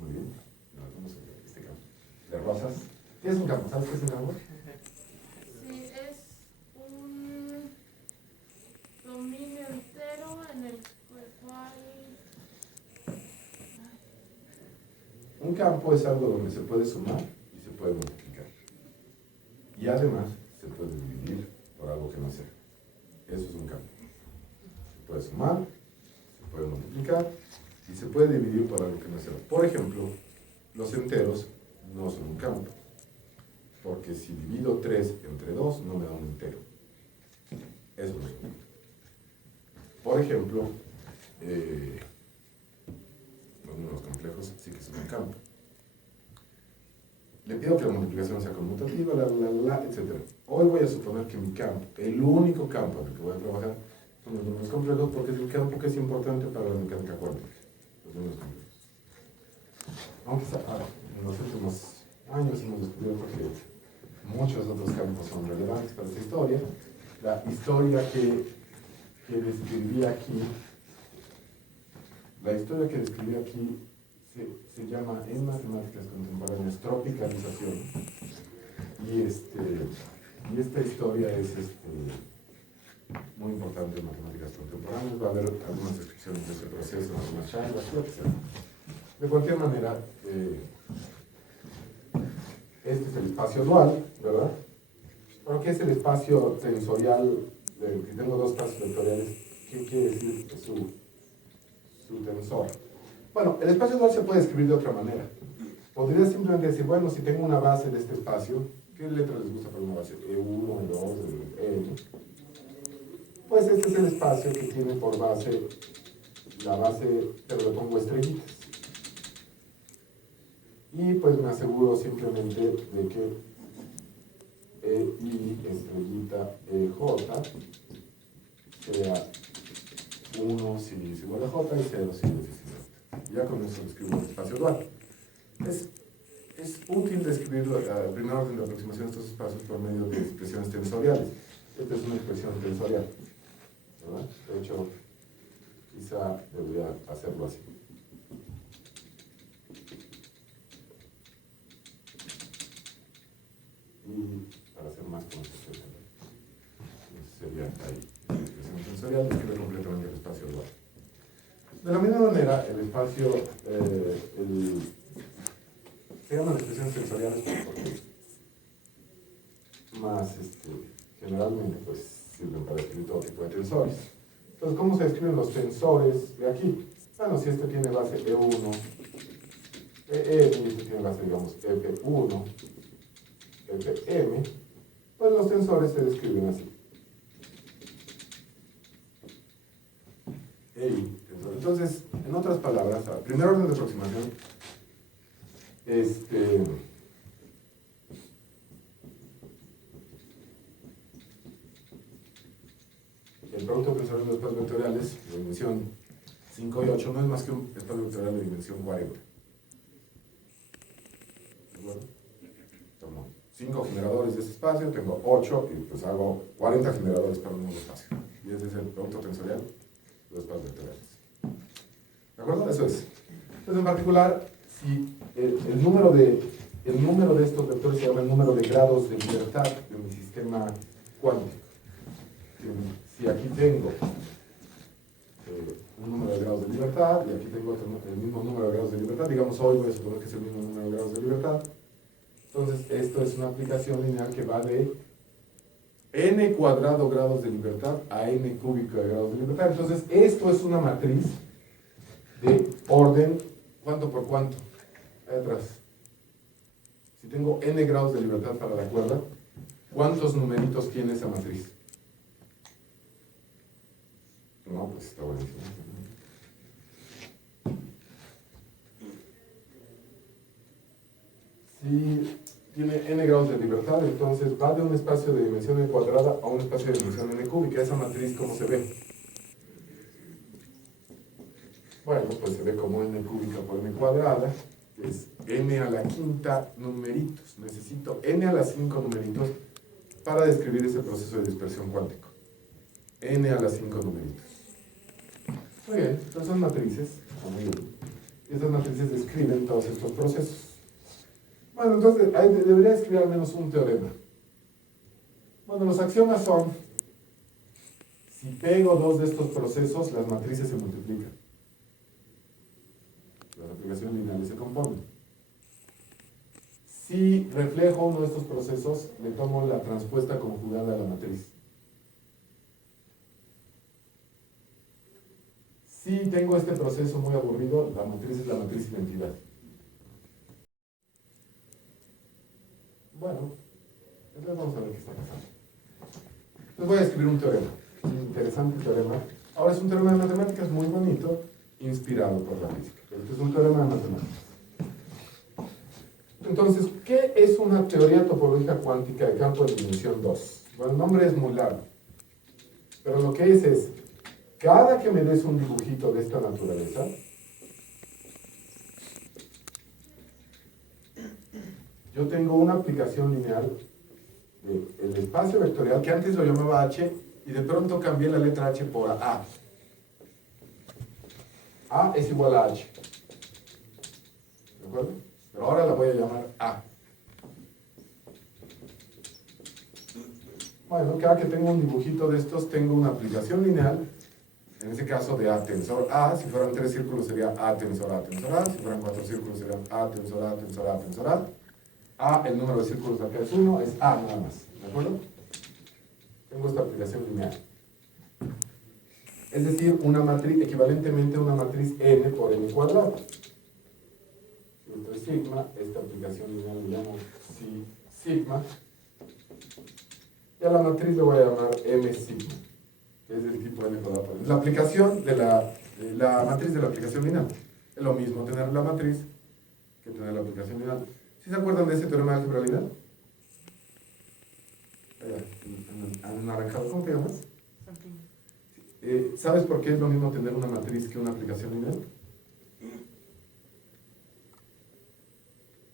Muy bien. Vamos a ver este campo. De rosas. ¿Qué es un campo? ¿Sabes qué es un campo? Sí, es un dominio entero en el cual... Un campo es algo donde se puede sumar y se puede multiplicar. Y además se puede dividir por algo que no sea. Eso es un campo. Se puede sumar, se puede multiplicar y se puede dividir por algo que no sea. Por ejemplo, los enteros no son un campo. Porque si divido 3 entre 2 no me da un entero. Eso no es un campo. Por ejemplo, los números complejos sí que son un campo. Le pido que la multiplicación sea conmutativa, etc. Hoy voy a suponer que mi campo, el único campo en el que voy a trabajar, son los números complejos, porque es el campo que es importante para la mecánica cuántica, los números complejos. Aunque en los últimos años hemos descubierto que muchos otros campos son relevantes para esta historia. La historia que describí aquí, se llama en matemáticas contemporáneas tropicalización, y esta historia es muy importante en matemáticas contemporáneas. Va a haber algunas descripciones de este proceso, algunas charlas, etc. De cualquier manera, este es el espacio dual, ¿verdad? ¿Pero qué es el espacio tensorial? Si tengo dos espacios vectoriales, ¿qué quiere decir su tensor? Bueno, el espacio dual se puede escribir de otra manera. Podría simplemente decir, bueno, si tengo una base de este espacio, ¿qué letra les gusta para una base? E1, E2, E. Pues este es el espacio que tiene por base la base, pero le pongo estrellitas. Y pues me aseguro simplemente de que I estrellita EJ sea 1 si es igual a J y 0 si es igual. Ya con eso escribo el espacio dual. Es útil describir el primer orden de aproximación de estos espacios por medio de expresiones tensoriales. Esta es una expresión tensorial, ¿verdad? De hecho, quizá debería hacerlo así. Y para hacer más conceptual, sería ahí. La expresión tensorial describe completamente el espacio dual. De la misma manera, el espacio, se llaman expresiones tensoriales porque más generalmente pues, sirven para escribir todo tipo de tensores. Entonces, ¿cómo se escriben los tensores de aquí? Bueno, si este tiene base E1, EM, y este tiene base, digamos, EP1, EPM, pues los tensores se describen así. Entonces, en otras palabras, a primer orden de aproximación, el producto tensorial de los espacios vectoriales de dimensión 5 y 8 no es más que un espacio vectorial de dimensión 40. ¿De acuerdo? Tomo 5 generadores de ese espacio, tengo 8 y pues hago 40 generadores para un nuevo espacio. Y ese es el producto tensorial de los espacios vectoriales. ¿De acuerdo? Eso es. Entonces, en particular, si el número de estos vectores se llama el número de grados de libertad de mi sistema cuántico. Si aquí tengo un número de grados de libertad y aquí tengo el mismo número de grados de libertad, digamos hoy voy a suponer que es el mismo número de grados de libertad, entonces esto es una aplicación lineal que va de n cuadrado grados de libertad a n cúbico de grados de libertad. Entonces esto es una matriz de orden cuánto por cuánto. Ahí atrás. Si tengo n grados de libertad para la cuerda, ¿cuántos numeritos tiene esa matriz? No, pues está buenísimo. Si tiene n grados de libertad, entonces va de un espacio de dimensión n cuadrada a un espacio de dimensión n cúbica. Esa matriz, ¿cómo se ve? Bueno, pues se ve como n cúbica por n cuadrada, es n a la quinta numeritos. Necesito n a la 5 numeritos para describir ese proceso de dispersión cuántico. N a la 5 numeritos. Muy bien, entonces son matrices, muy bien. Y estas matrices describen todos estos procesos. Bueno, entonces ahí debería escribir al menos un teorema. Bueno, los axiomas son, si pego dos de estos procesos, las matrices se multiplican. Las aplicaciones lineales se componen. Si reflejo uno de estos procesos, le tomo la transpuesta conjugada a la matriz. Si tengo este proceso muy aburrido, la matriz es la matriz identidad. Bueno, entonces vamos a ver qué está pasando. Les voy a escribir un teorema, un interesante teorema. Ahora es un teorema de matemáticas muy bonito, inspirado por la física. Este es un teorema de matemáticas. Entonces, ¿qué es una teoría topológica cuántica de campo de dimensión 2? Bueno, el nombre es muy largo, pero lo que es, cada que me des un dibujito de esta naturaleza, yo tengo una aplicación lineal del espacio vectorial, que antes lo llamaba H, y de pronto cambié la letra H por A. A es igual a H. ¿De acuerdo? Pero ahora la voy a llamar A. Bueno, cada que tengo un dibujito de estos, tengo una aplicación lineal, en este caso de A tensor A. Si fueran 3 círculos sería A tensor A tensor A. Si fueran 4 círculos serían A tensor A tensor A tensor A. A, el número de círculos acá es 1, es A nada más. ¿De acuerdo? Tengo esta aplicación lineal. Es decir, una matriz, equivalentemente a una matriz n por n cuadrado. Entre sigma, esta aplicación lineal le llamo sigma. Y a la matriz le voy a llamar m sigma, que es del tipo n cuadrado. La aplicación de la matriz de la aplicación lineal. Es lo mismo tener la matriz que tener la aplicación lineal. ¿Sí se acuerdan de ese teorema de álgebra lineal? Anaranjado, ¿cómo te llamas? ¿Sabes por qué es lo mismo tener una matriz que una aplicación lineal?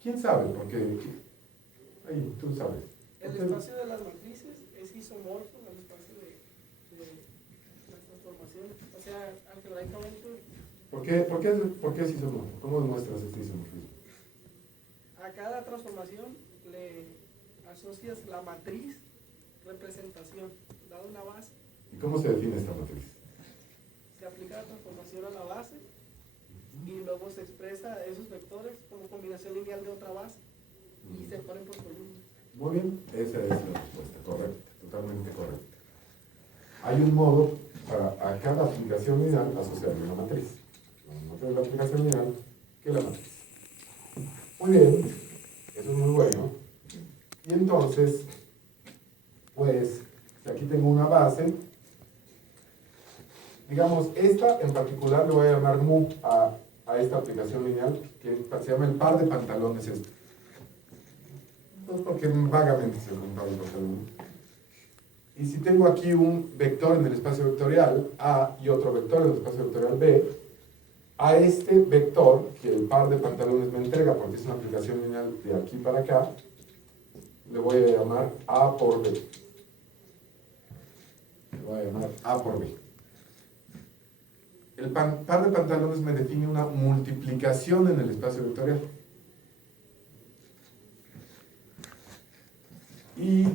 ¿Quién sabe? Porque ahí, tú sabes. El espacio de las matrices es isomorfo al espacio de las transformaciones. O sea, algebraicamente. ¿Por qué es isomorfo? ¿Cómo demuestras este isomorfismo? A cada transformación le asocias la matriz representación, dado una base. ¿Y cómo se define esta matriz? Se aplica la transformación a la base y luego se expresa esos vectores como combinación lineal de otra base y se ponen por columnas. Muy bien, esa es la respuesta, correcta, totalmente correcta. Hay un modo para a cada aplicación lineal asociarle una matriz. No tengo la aplicación lineal que la matriz. Muy bien, eso es muy bueno. Y entonces, pues, aquí tengo una base. Digamos, esta en particular le voy a llamar mu a esta aplicación lineal, que se llama el par de pantalones este. Entonces, porque vagamente se compara el pantalón. Y si tengo aquí un vector en el espacio vectorial A y otro vector en el espacio vectorial B, a este vector, que el par de pantalones me entrega, porque es una aplicación lineal de aquí para acá, le voy a llamar A por B. Le voy a llamar A por B. El par de pantalones me define una multiplicación en el espacio vectorial. Y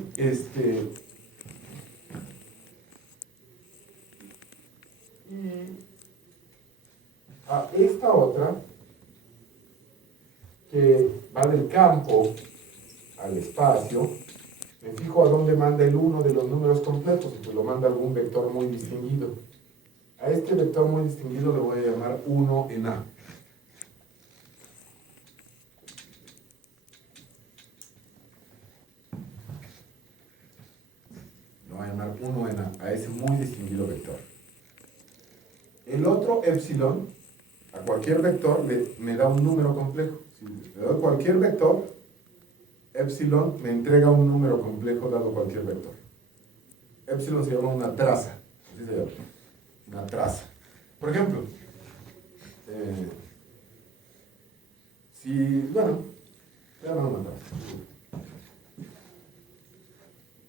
a esta otra, que va del campo al espacio, me fijo a dónde manda el uno de los números completos, y pues lo manda algún vector muy distinguido. A este vector muy distinguido le voy a llamar 1 en A. Lo voy a llamar 1 en A ese muy distinguido vector. El otro epsilon, a cualquier vector me da un número complejo. Si le doy cualquier vector, epsilon me entrega un número complejo dado cualquier vector. Epsilon se llama una traza, así se llama, una traza. Por ejemplo, bueno, voy a llamar una traza.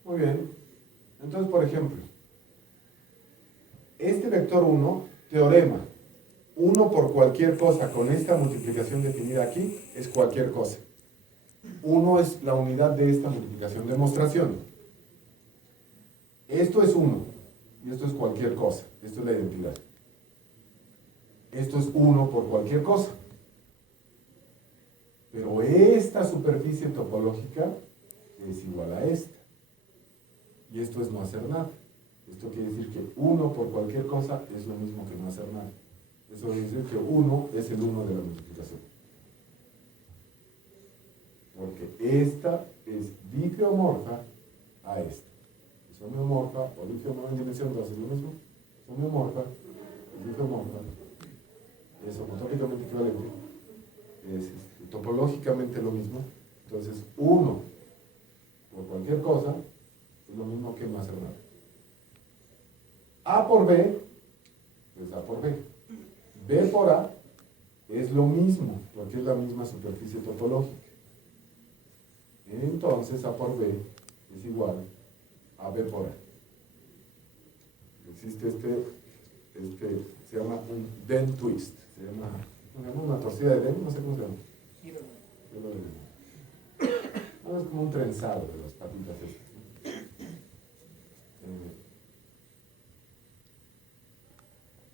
Muy bien. Entonces, por ejemplo, este vector 1, teorema, 1 por cualquier cosa con esta multiplicación definida aquí, es cualquier cosa. 1 es la unidad de esta multiplicación. Demostración. Esto es 1 y esto es cualquier cosa. Esto es la identidad. Esto es 1 por cualquier cosa. Pero esta superficie topológica es igual a esta. Y esto es no hacer nada. Esto quiere decir que 1 por cualquier cosa es lo mismo que no hacer nada. Eso quiere decir que 1 es el 1 de la multiplicación. Porque esta es difeomorfa a esta. Es homeomorfa o difeomorfa en dimensión 2 es lo mismo. Es homeomorfa, es difeomorfa, es homotópicamente equivalente, es topológicamente lo mismo. Entonces 1 por cualquier cosa es lo mismo que no hacer nada. A por B es A por B. B por A es lo mismo, porque es la misma superficie topológica. Entonces A por B es igual a B por A. Existe se llama un Den twist, se llama una torcida de Den, no sé cómo se llama. Es como un trenzado de las patitas estas.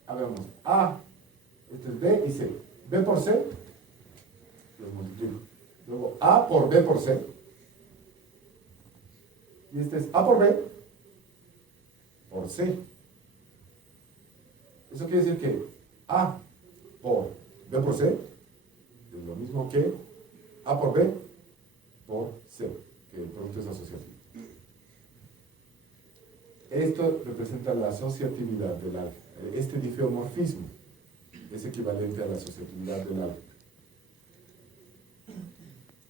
Hagamos A, este es B y C. B por C, los multiplico. Luego A por B por C. Y este es A por B por C. Eso quiere decir que A por B por C es lo mismo que A por B por C, que el producto es asociativo. Esto representa la asociatividad del álgebra. Este difeomorfismo es equivalente a la asociatividad del álgebra.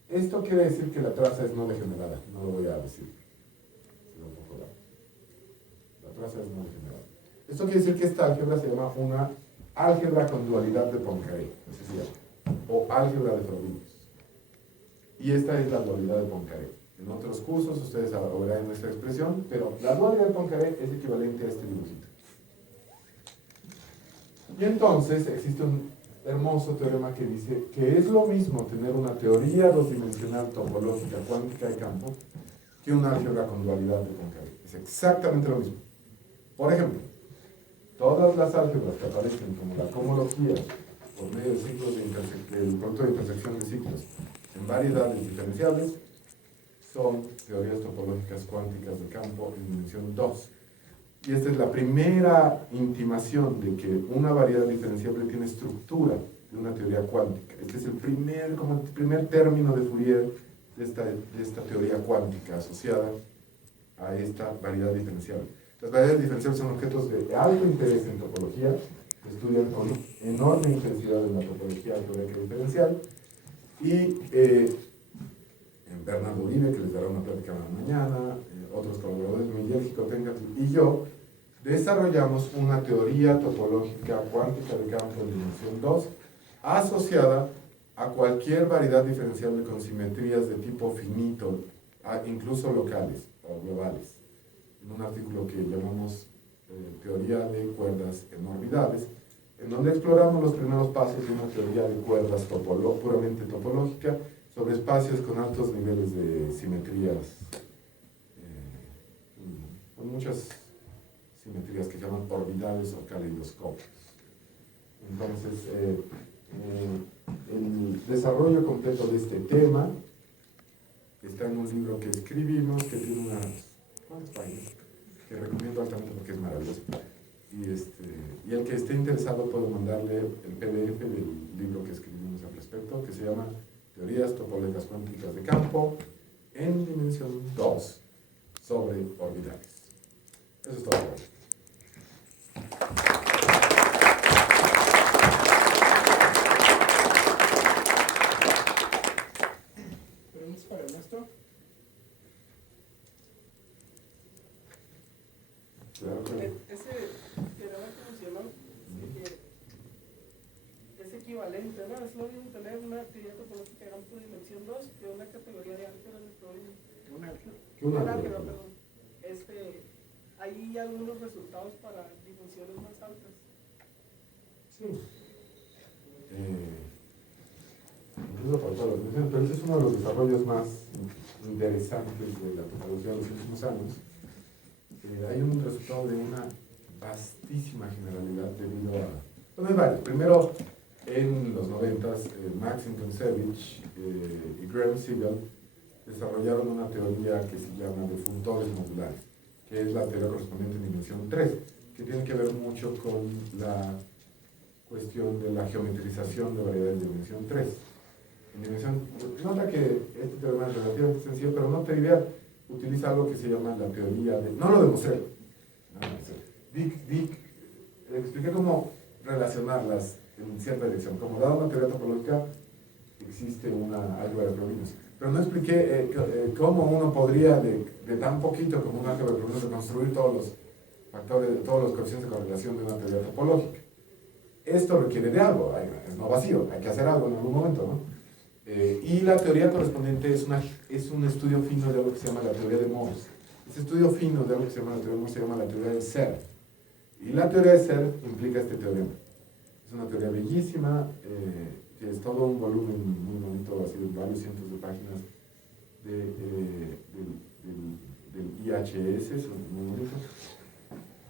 Esto quiere decir que la traza es no degenerada, no lo voy a decir. La traza es no degenerada. Esto quiere decir que esta álgebra se llama una álgebra con dualidad de Poincaré, así se llama, o álgebra de Frobenius. Y esta es la dualidad de Poincaré. En otros cursos ustedes verán esta expresión, pero la dualidad de Poincaré es equivalente a este dibujito. Y entonces existe un hermoso teorema que dice que es lo mismo tener una teoría dos-dimensional topológica cuántica de campo que una álgebra con dualidad de Poincaré. Es exactamente lo mismo. Por ejemplo, todas las álgebras que aparecen como la cohomología por medio de ciclos del producto de intersección de ciclos en variedades diferenciables son teorías topológicas cuánticas de campo en dimensión 2. Y esta es la primera intimación de que una variedad diferenciable tiene estructura de una teoría cuántica. Este es el primer término de Fourier de esta teoría cuántica asociada a esta variedad diferenciable. Las variedades diferenciables son objetos de alto interés en topología, que estudian con enorme intensidad en la topología algebraica diferencial, y Bernardo Uribe, que les dará una plática mañana, otros colaboradores, Miguel Jicotenca y yo, desarrollamos una teoría topológica cuántica de campo en dimensión 2 asociada a cualquier variedad diferenciable con simetrías de tipo finito, incluso locales o globales, en un artículo que llamamos Teoría de cuerdas en orbitales, en donde exploramos los primeros pasos de una teoría de cuerdas puramente topológica sobre espacios con altos niveles de simetrías, con muchas simetrías que llaman orbitales o caleidoscopios. Entonces, el desarrollo completo de este tema está en un libro que escribimos, que tiene ¿cuántas páginas? Que recomiendo altamente porque es maravilloso. Y el que esté interesado puedo mandarle el PDF del libro que escribimos al respecto, que se llama Teorías topológicas cuánticas de campo en dimensión 2 sobre orbitales. Eso es todo. ¿Preguntas para Ernesto? Claro que Ese teorema que mencionó es equivalente, ¿no? Es lo mismo tener una teoría topológica de campo de dimensión 2 que una categoría de álgebra de Frobenius. Una álgebra, perdón. Hay algunos resultados para dimensiones más altas. sí. Incluso para todas las dimensiones, pero ese es uno de los desarrollos más interesantes de la topología de los últimos años. Hay un resultado de una vastísima generalidad debido a... Bueno, hay varios. Primero, en los 90s, Maxim Kontsevich y Graham Siegel desarrollaron una teoría que se llama de funtores modulares, que es la teoría correspondiente en dimensión 3, que tiene que ver mucho con la cuestión de la geometrización de variedades de dimensión 3. En dimensión, nota que este teorema es relativamente sencillo, pero no trivial. Utiliza algo que se llama la teoría de... No lo demostré. Expliqué cómo relacionarlas en cierta dirección. Como dada una teoría topológica, existe una álgebra de problemas. Pero no expliqué cómo uno podría, de tan poquito como un álgebra de problemas, reconstruir todos los factores, todos los coeficientes de correlación de una teoría topológica. Esto requiere de algo, es no vacío, hay que hacer algo en algún momento, ¿no? Y la teoría correspondiente es un estudio fino de algo que se llama la teoría de Morse. Ese estudio fino de algo que se llama la teoría de Morse se llama la teoría del ser. Y la teoría del ser implica este teorema. Es una teoría bellísima, que es todo un volumen muy bonito, así de varios cientos de páginas del IHS, es muy bonito.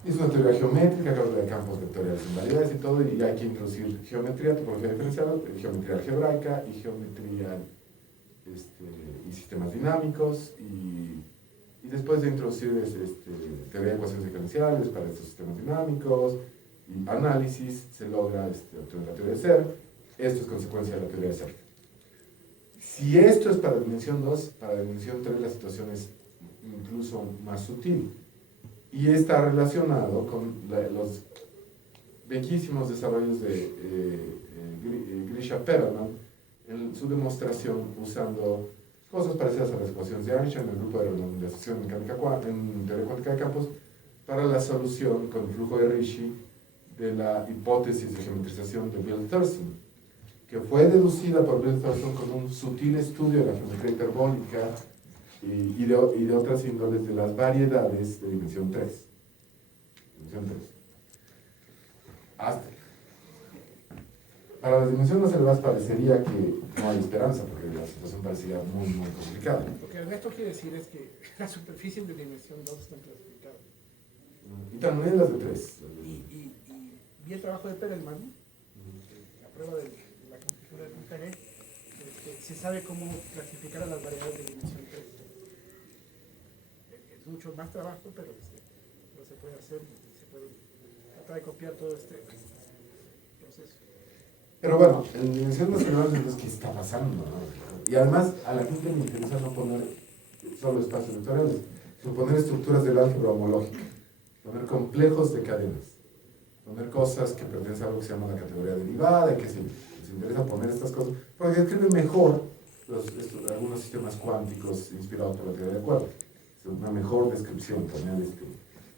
Es una teoría geométrica que habla de campos vectoriales en variedades y todo, y hay que introducir geometría, topología diferencial, geometría algebraica y geometría y sistemas dinámicos, y después de introducir teoría de ecuaciones diferenciales para estos sistemas dinámicos y análisis, se logra obtener la teoría de ser. Esto es consecuencia de la teoría de ser. Si esto es para dimensión 2, para dimensión 3 la situación es incluso más sutil. Y está relacionado con los bellísimos desarrollos de Grisha Perelman en su demostración usando cosas parecidas a las ecuaciones de Einstein, el grupo de redundación en teoría cuántica de campos, para la solución con el flujo de Ricci de la hipótesis de geometrización de Bill Thurston, que fue deducida por Bill Thurston con un sutil estudio de la geometría hiperbólica y de otras índoles de las variedades de dimensión 3. Dimensión 3. Hasta. Para las dimensiones más elevadas parecería que no hay esperanza, porque la situación parecería muy, muy complicada. Lo que Ernesto quiere decir es que las superficies de dimensión 2 están clasificadas. Y también las de 3. Y vi el trabajo de Perelman, la prueba de la conjetura de Poincaré, se sabe cómo clasificar a las variedades de dimensión 3. Es mucho más trabajo, pero se puede hacer y se puede tratar de copiar todo este proceso. Pero bueno, en dimensión más elevadas entonces, ¿qué está pasando? ¿No? Y además, a la gente le interesa no poner solo espacios vectoriales, sino poner estructuras del álgebra homológica, poner complejos de cadenas, poner cosas que pertenecen a algo que se llama la categoría derivada, y que si les interesa poner estas cosas, porque describen mejor algunos sistemas cuánticos inspirados por la teoría de cuerdas. Es una mejor descripción, poner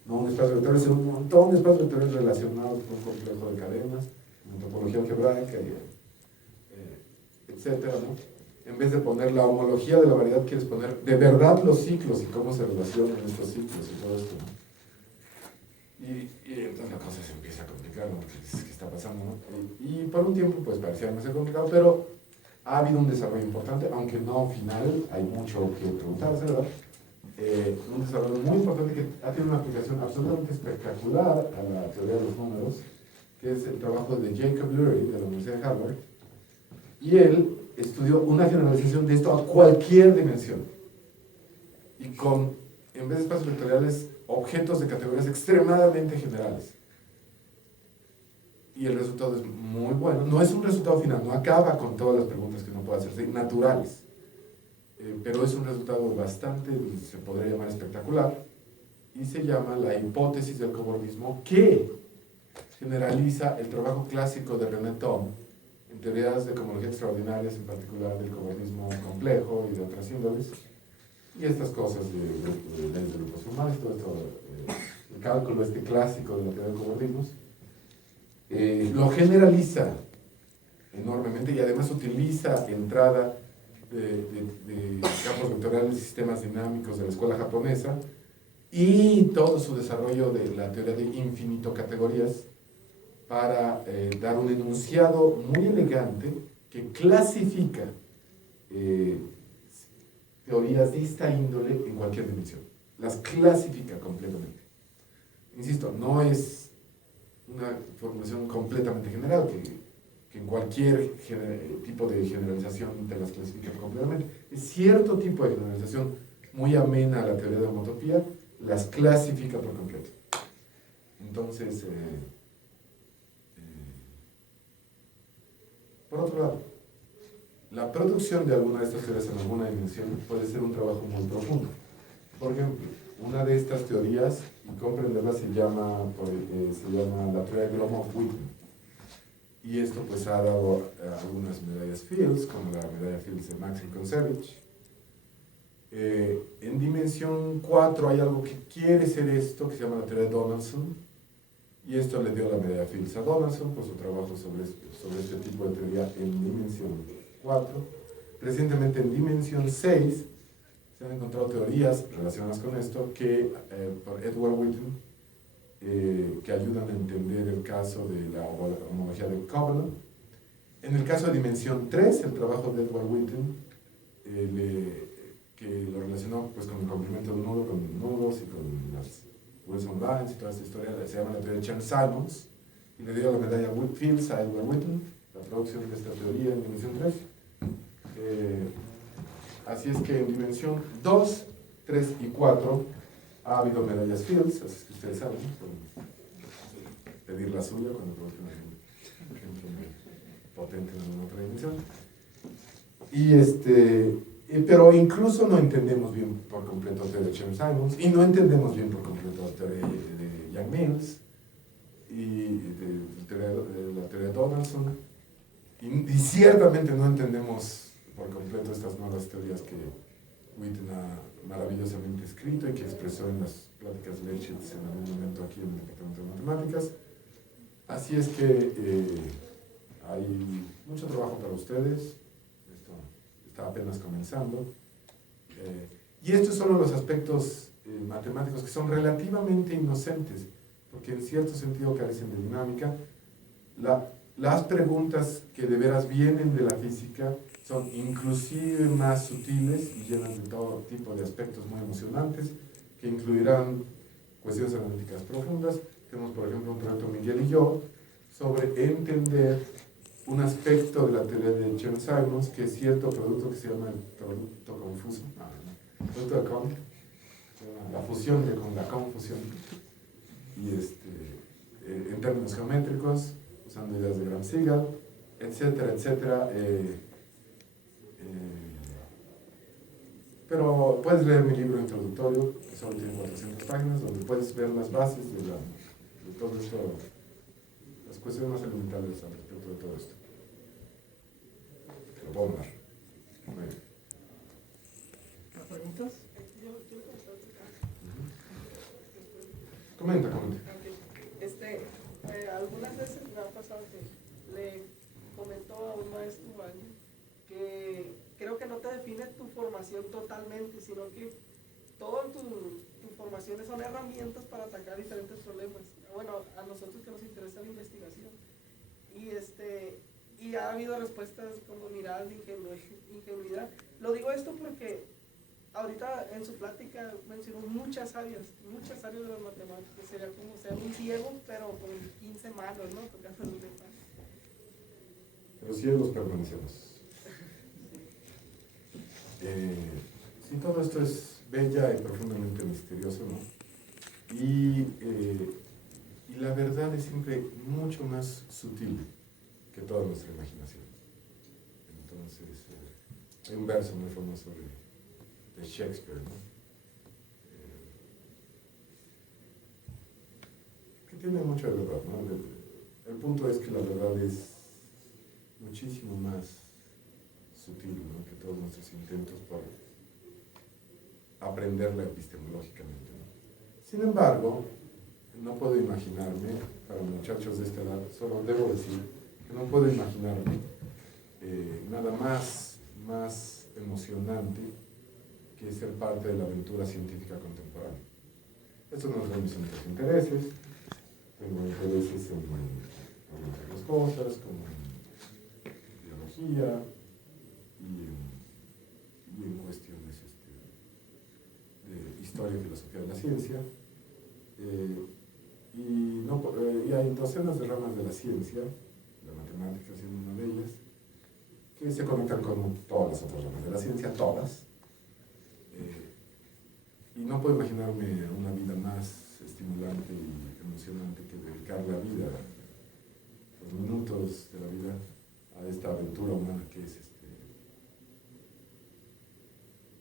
no un espacio vectorial, sino un montón de espacios vectoriales relacionados con un complejo de cadenas, una topología algebraica, etcétera, ¿no? En vez de poner la homología de la variedad, quieres poner de verdad los ciclos y cómo se relacionan estos ciclos y todo esto, ¿no? Y entonces la cosa se empieza a complicar, ¿no? ¿Qué está pasando, no? Y por un tiempo, pues parecía no ser complicado, pero ha habido un desarrollo importante, aunque no final, hay mucho que preguntarse, ¿verdad? Un desarrollo muy importante que ha tenido una aplicación absolutamente espectacular a la teoría de los números, que es el trabajo de Jacob Lurie de la Universidad de Harvard, y él estudió una generalización de esto a cualquier dimensión, y en vez de espacios vectoriales, objetos de categorías extremadamente generales. Y el resultado es muy bueno. No es un resultado final, no acaba con todas las preguntas que uno puede hacerse, naturales. Pero es un resultado bastante, se podría llamar espectacular, y se llama la hipótesis del cobordismo, que generaliza el trabajo clásico de René Thom en teorías de cohomología extraordinarias, en particular del cobordismo complejo y de otras índoles, y estas cosas de leyes de grupos formales, todo esto, el cálculo clásico de la teoría de cobordismos, lo generaliza enormemente y además utiliza entrada de campos vectoriales y sistemas dinámicos de la escuela japonesa y todo su desarrollo de la teoría de infinito categorías para dar un enunciado muy elegante que clasifica teorías de esta índole en cualquier dimensión. Las clasifica completamente. Insisto, no es una formulación completamente general, que que en cualquier tipo de generalización te las clasifica completamente. Es cierto tipo de generalización muy amena a la teoría de la homotopía, las clasifica por completo. Entonces, por otro lado, la producción de alguna de estas teorías en alguna dimensión puede ser un trabajo muy profundo. Por ejemplo, una de estas teorías, y comprenderla, se llama la teoría de Gromov-Witten. Y esto pues ha dado algunas medallas Fields, como la medalla Fields de Maxim Kontsevich. En dimensión 4 hay algo que quiere ser esto, que se llama la teoría de Donaldson, y esto le dio la medalla Fields a Donaldson por su trabajo sobre este tipo de teoría en dimensión 4. Recientemente en dimensión 6 se han encontrado teorías relacionadas con esto que, por Edward Witten, que ayudan a entender el caso de la homología de Covenant. En el caso de dimensión 3, el trabajo de Edward Witten, que lo relacionó pues, con el complemento de un nudo, con nudos y con las Wilson Lines y toda esta historia, se llama la teoría de Chern-Simons, y le dio la medalla Fields a Edward Witten, la producción de esta teoría en dimensión 3. Así es que en dimensión 2, 3 y 4 ha habido medallas Fields, así que ustedes saben, pueden pedir la suya cuando produzcan un ejemplo potente en otra dimensión. Pero incluso no entendemos bien por completo la teoría de Chern-Simons, y no entendemos bien por completo la teoría de Young-Mills, y la teoría de Donaldson, y ciertamente no entendemos por completo estas nuevas teorías que Witten ha maravillosamente escrito y que expresó en las pláticas de Leibniz en algún momento aquí en el Departamento de Matemáticas. Así es que hay mucho trabajo para ustedes, esto está apenas comenzando, y estos son los aspectos matemáticos que son relativamente inocentes, porque en cierto sentido carecen de dinámica. Las preguntas que de veras vienen de la física son inclusive más sutiles y llenas de todo tipo de aspectos muy emocionantes, que incluirán cuestiones analíticas profundas. Tenemos, por ejemplo, un proyecto Miguel y yo sobre entender un aspecto de la teoría de Chern-Simons, que es cierto producto que se llama el producto confuso, producto de Kohn, la fusión con la confusión, y en términos geométricos, usando ideas de Gram-Segal, etcétera, etcétera. Pero puedes leer mi libro introductorio, que solo tiene 400 páginas, donde puedes ver las bases de todo esto, las cuestiones más elementales al respecto de todo esto. Te lo puedo dar. ¿Más preguntas? Comenta. Algunas veces me ha pasado que le comentó a un maestro que creo que no te define tu formación totalmente, sino que toda tu formación son herramientas para atacar diferentes problemas. Bueno, a nosotros que nos interesa la investigación. Y ha habido respuestas como miradas de ingenuidad. Lo digo esto porque ahorita en su plática mencionó muchas áreas de las matemáticas. Sería como ser un ciego, pero con 15 manos, ¿no? Tocando el tema. Los ciegos permanecemos. Sí, todo esto es bella y profundamente misterioso, ¿no? Y la verdad es siempre mucho más sutil que toda nuestra imaginación. Entonces, hay un verso muy famoso de Shakespeare, ¿no? Que tiene mucho de verdad, ¿no? El punto es que la verdad es muchísimo más sutil, ¿no?, que todos nuestros intentos por aprenderla epistemológicamente, ¿no? Sin embargo, no puedo imaginarme, para muchachos de esta edad, solo debo decir que no puedo imaginarme nada más emocionante que ser parte de la aventura científica contemporánea. Estos no son mis únicos intereses. Tengo intereses en otras cosas, como en biología y en cuestiones de historia y filosofía de la ciencia. Y hay docenas de ramas de la ciencia, la matemáticas siendo una de ellas, que se conectan con todas las otras ramas de la ciencia, todas. Y no puedo imaginarme una vida más estimulante y emocionante que dedicar la vida, los minutos de la vida, a esta aventura humana que es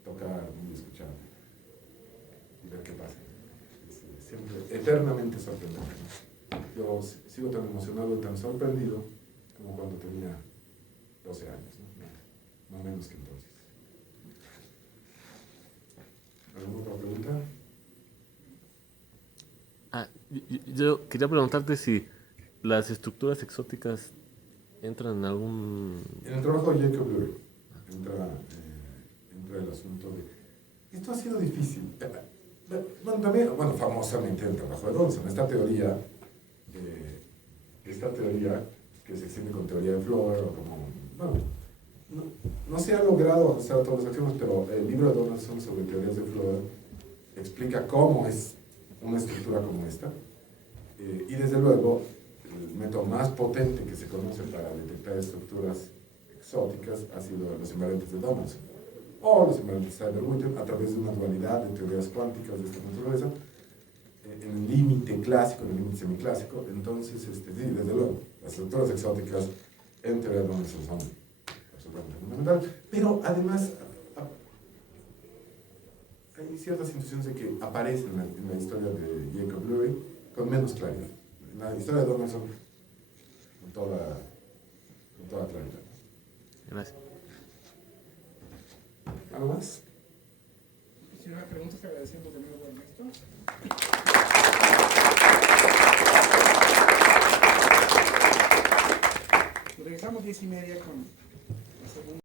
tocar y escuchar y ver qué pasa. Es siempre eternamente sorprendente. Yo sigo tan emocionado y tan sorprendido como cuando tenía 12 años, no menos que entonces. ¿Alguna otra pregunta? Yo quería preguntarte si las estructuras exóticas entran en algún... En el trabajo de Jacob Lurie entra el asunto de... Esto ha sido difícil. Bueno, también, famosamente el trabajo de Donson, esta teoría que se extiende con teoría de Floer, o como... no se ha logrado hacer todos los axiomas, pero el libro de Donaldson sobre teorías de Floer explica cómo es una estructura como esta. Y desde luego, el método más potente que se conoce para detectar estructuras exóticas ha sido los invariantes de Donaldson, o los invariantes de Cyber-Winter, a través de una dualidad de teorías cuánticas de esta naturaleza, en el límite clásico, en el límite semiclásico. Entonces, sí, desde luego, las estructuras exóticas en teoría de Donaldson son absolutamente fundamentales, pero además hay ciertas intuiciones de que aparecen en la historia de Jacob Lurie con menos claridad. En la historia de Donaldson, con toda claridad. Gracias. ¿Algo más? Si no hay preguntas, agradecemos de nuevo a Ernesto.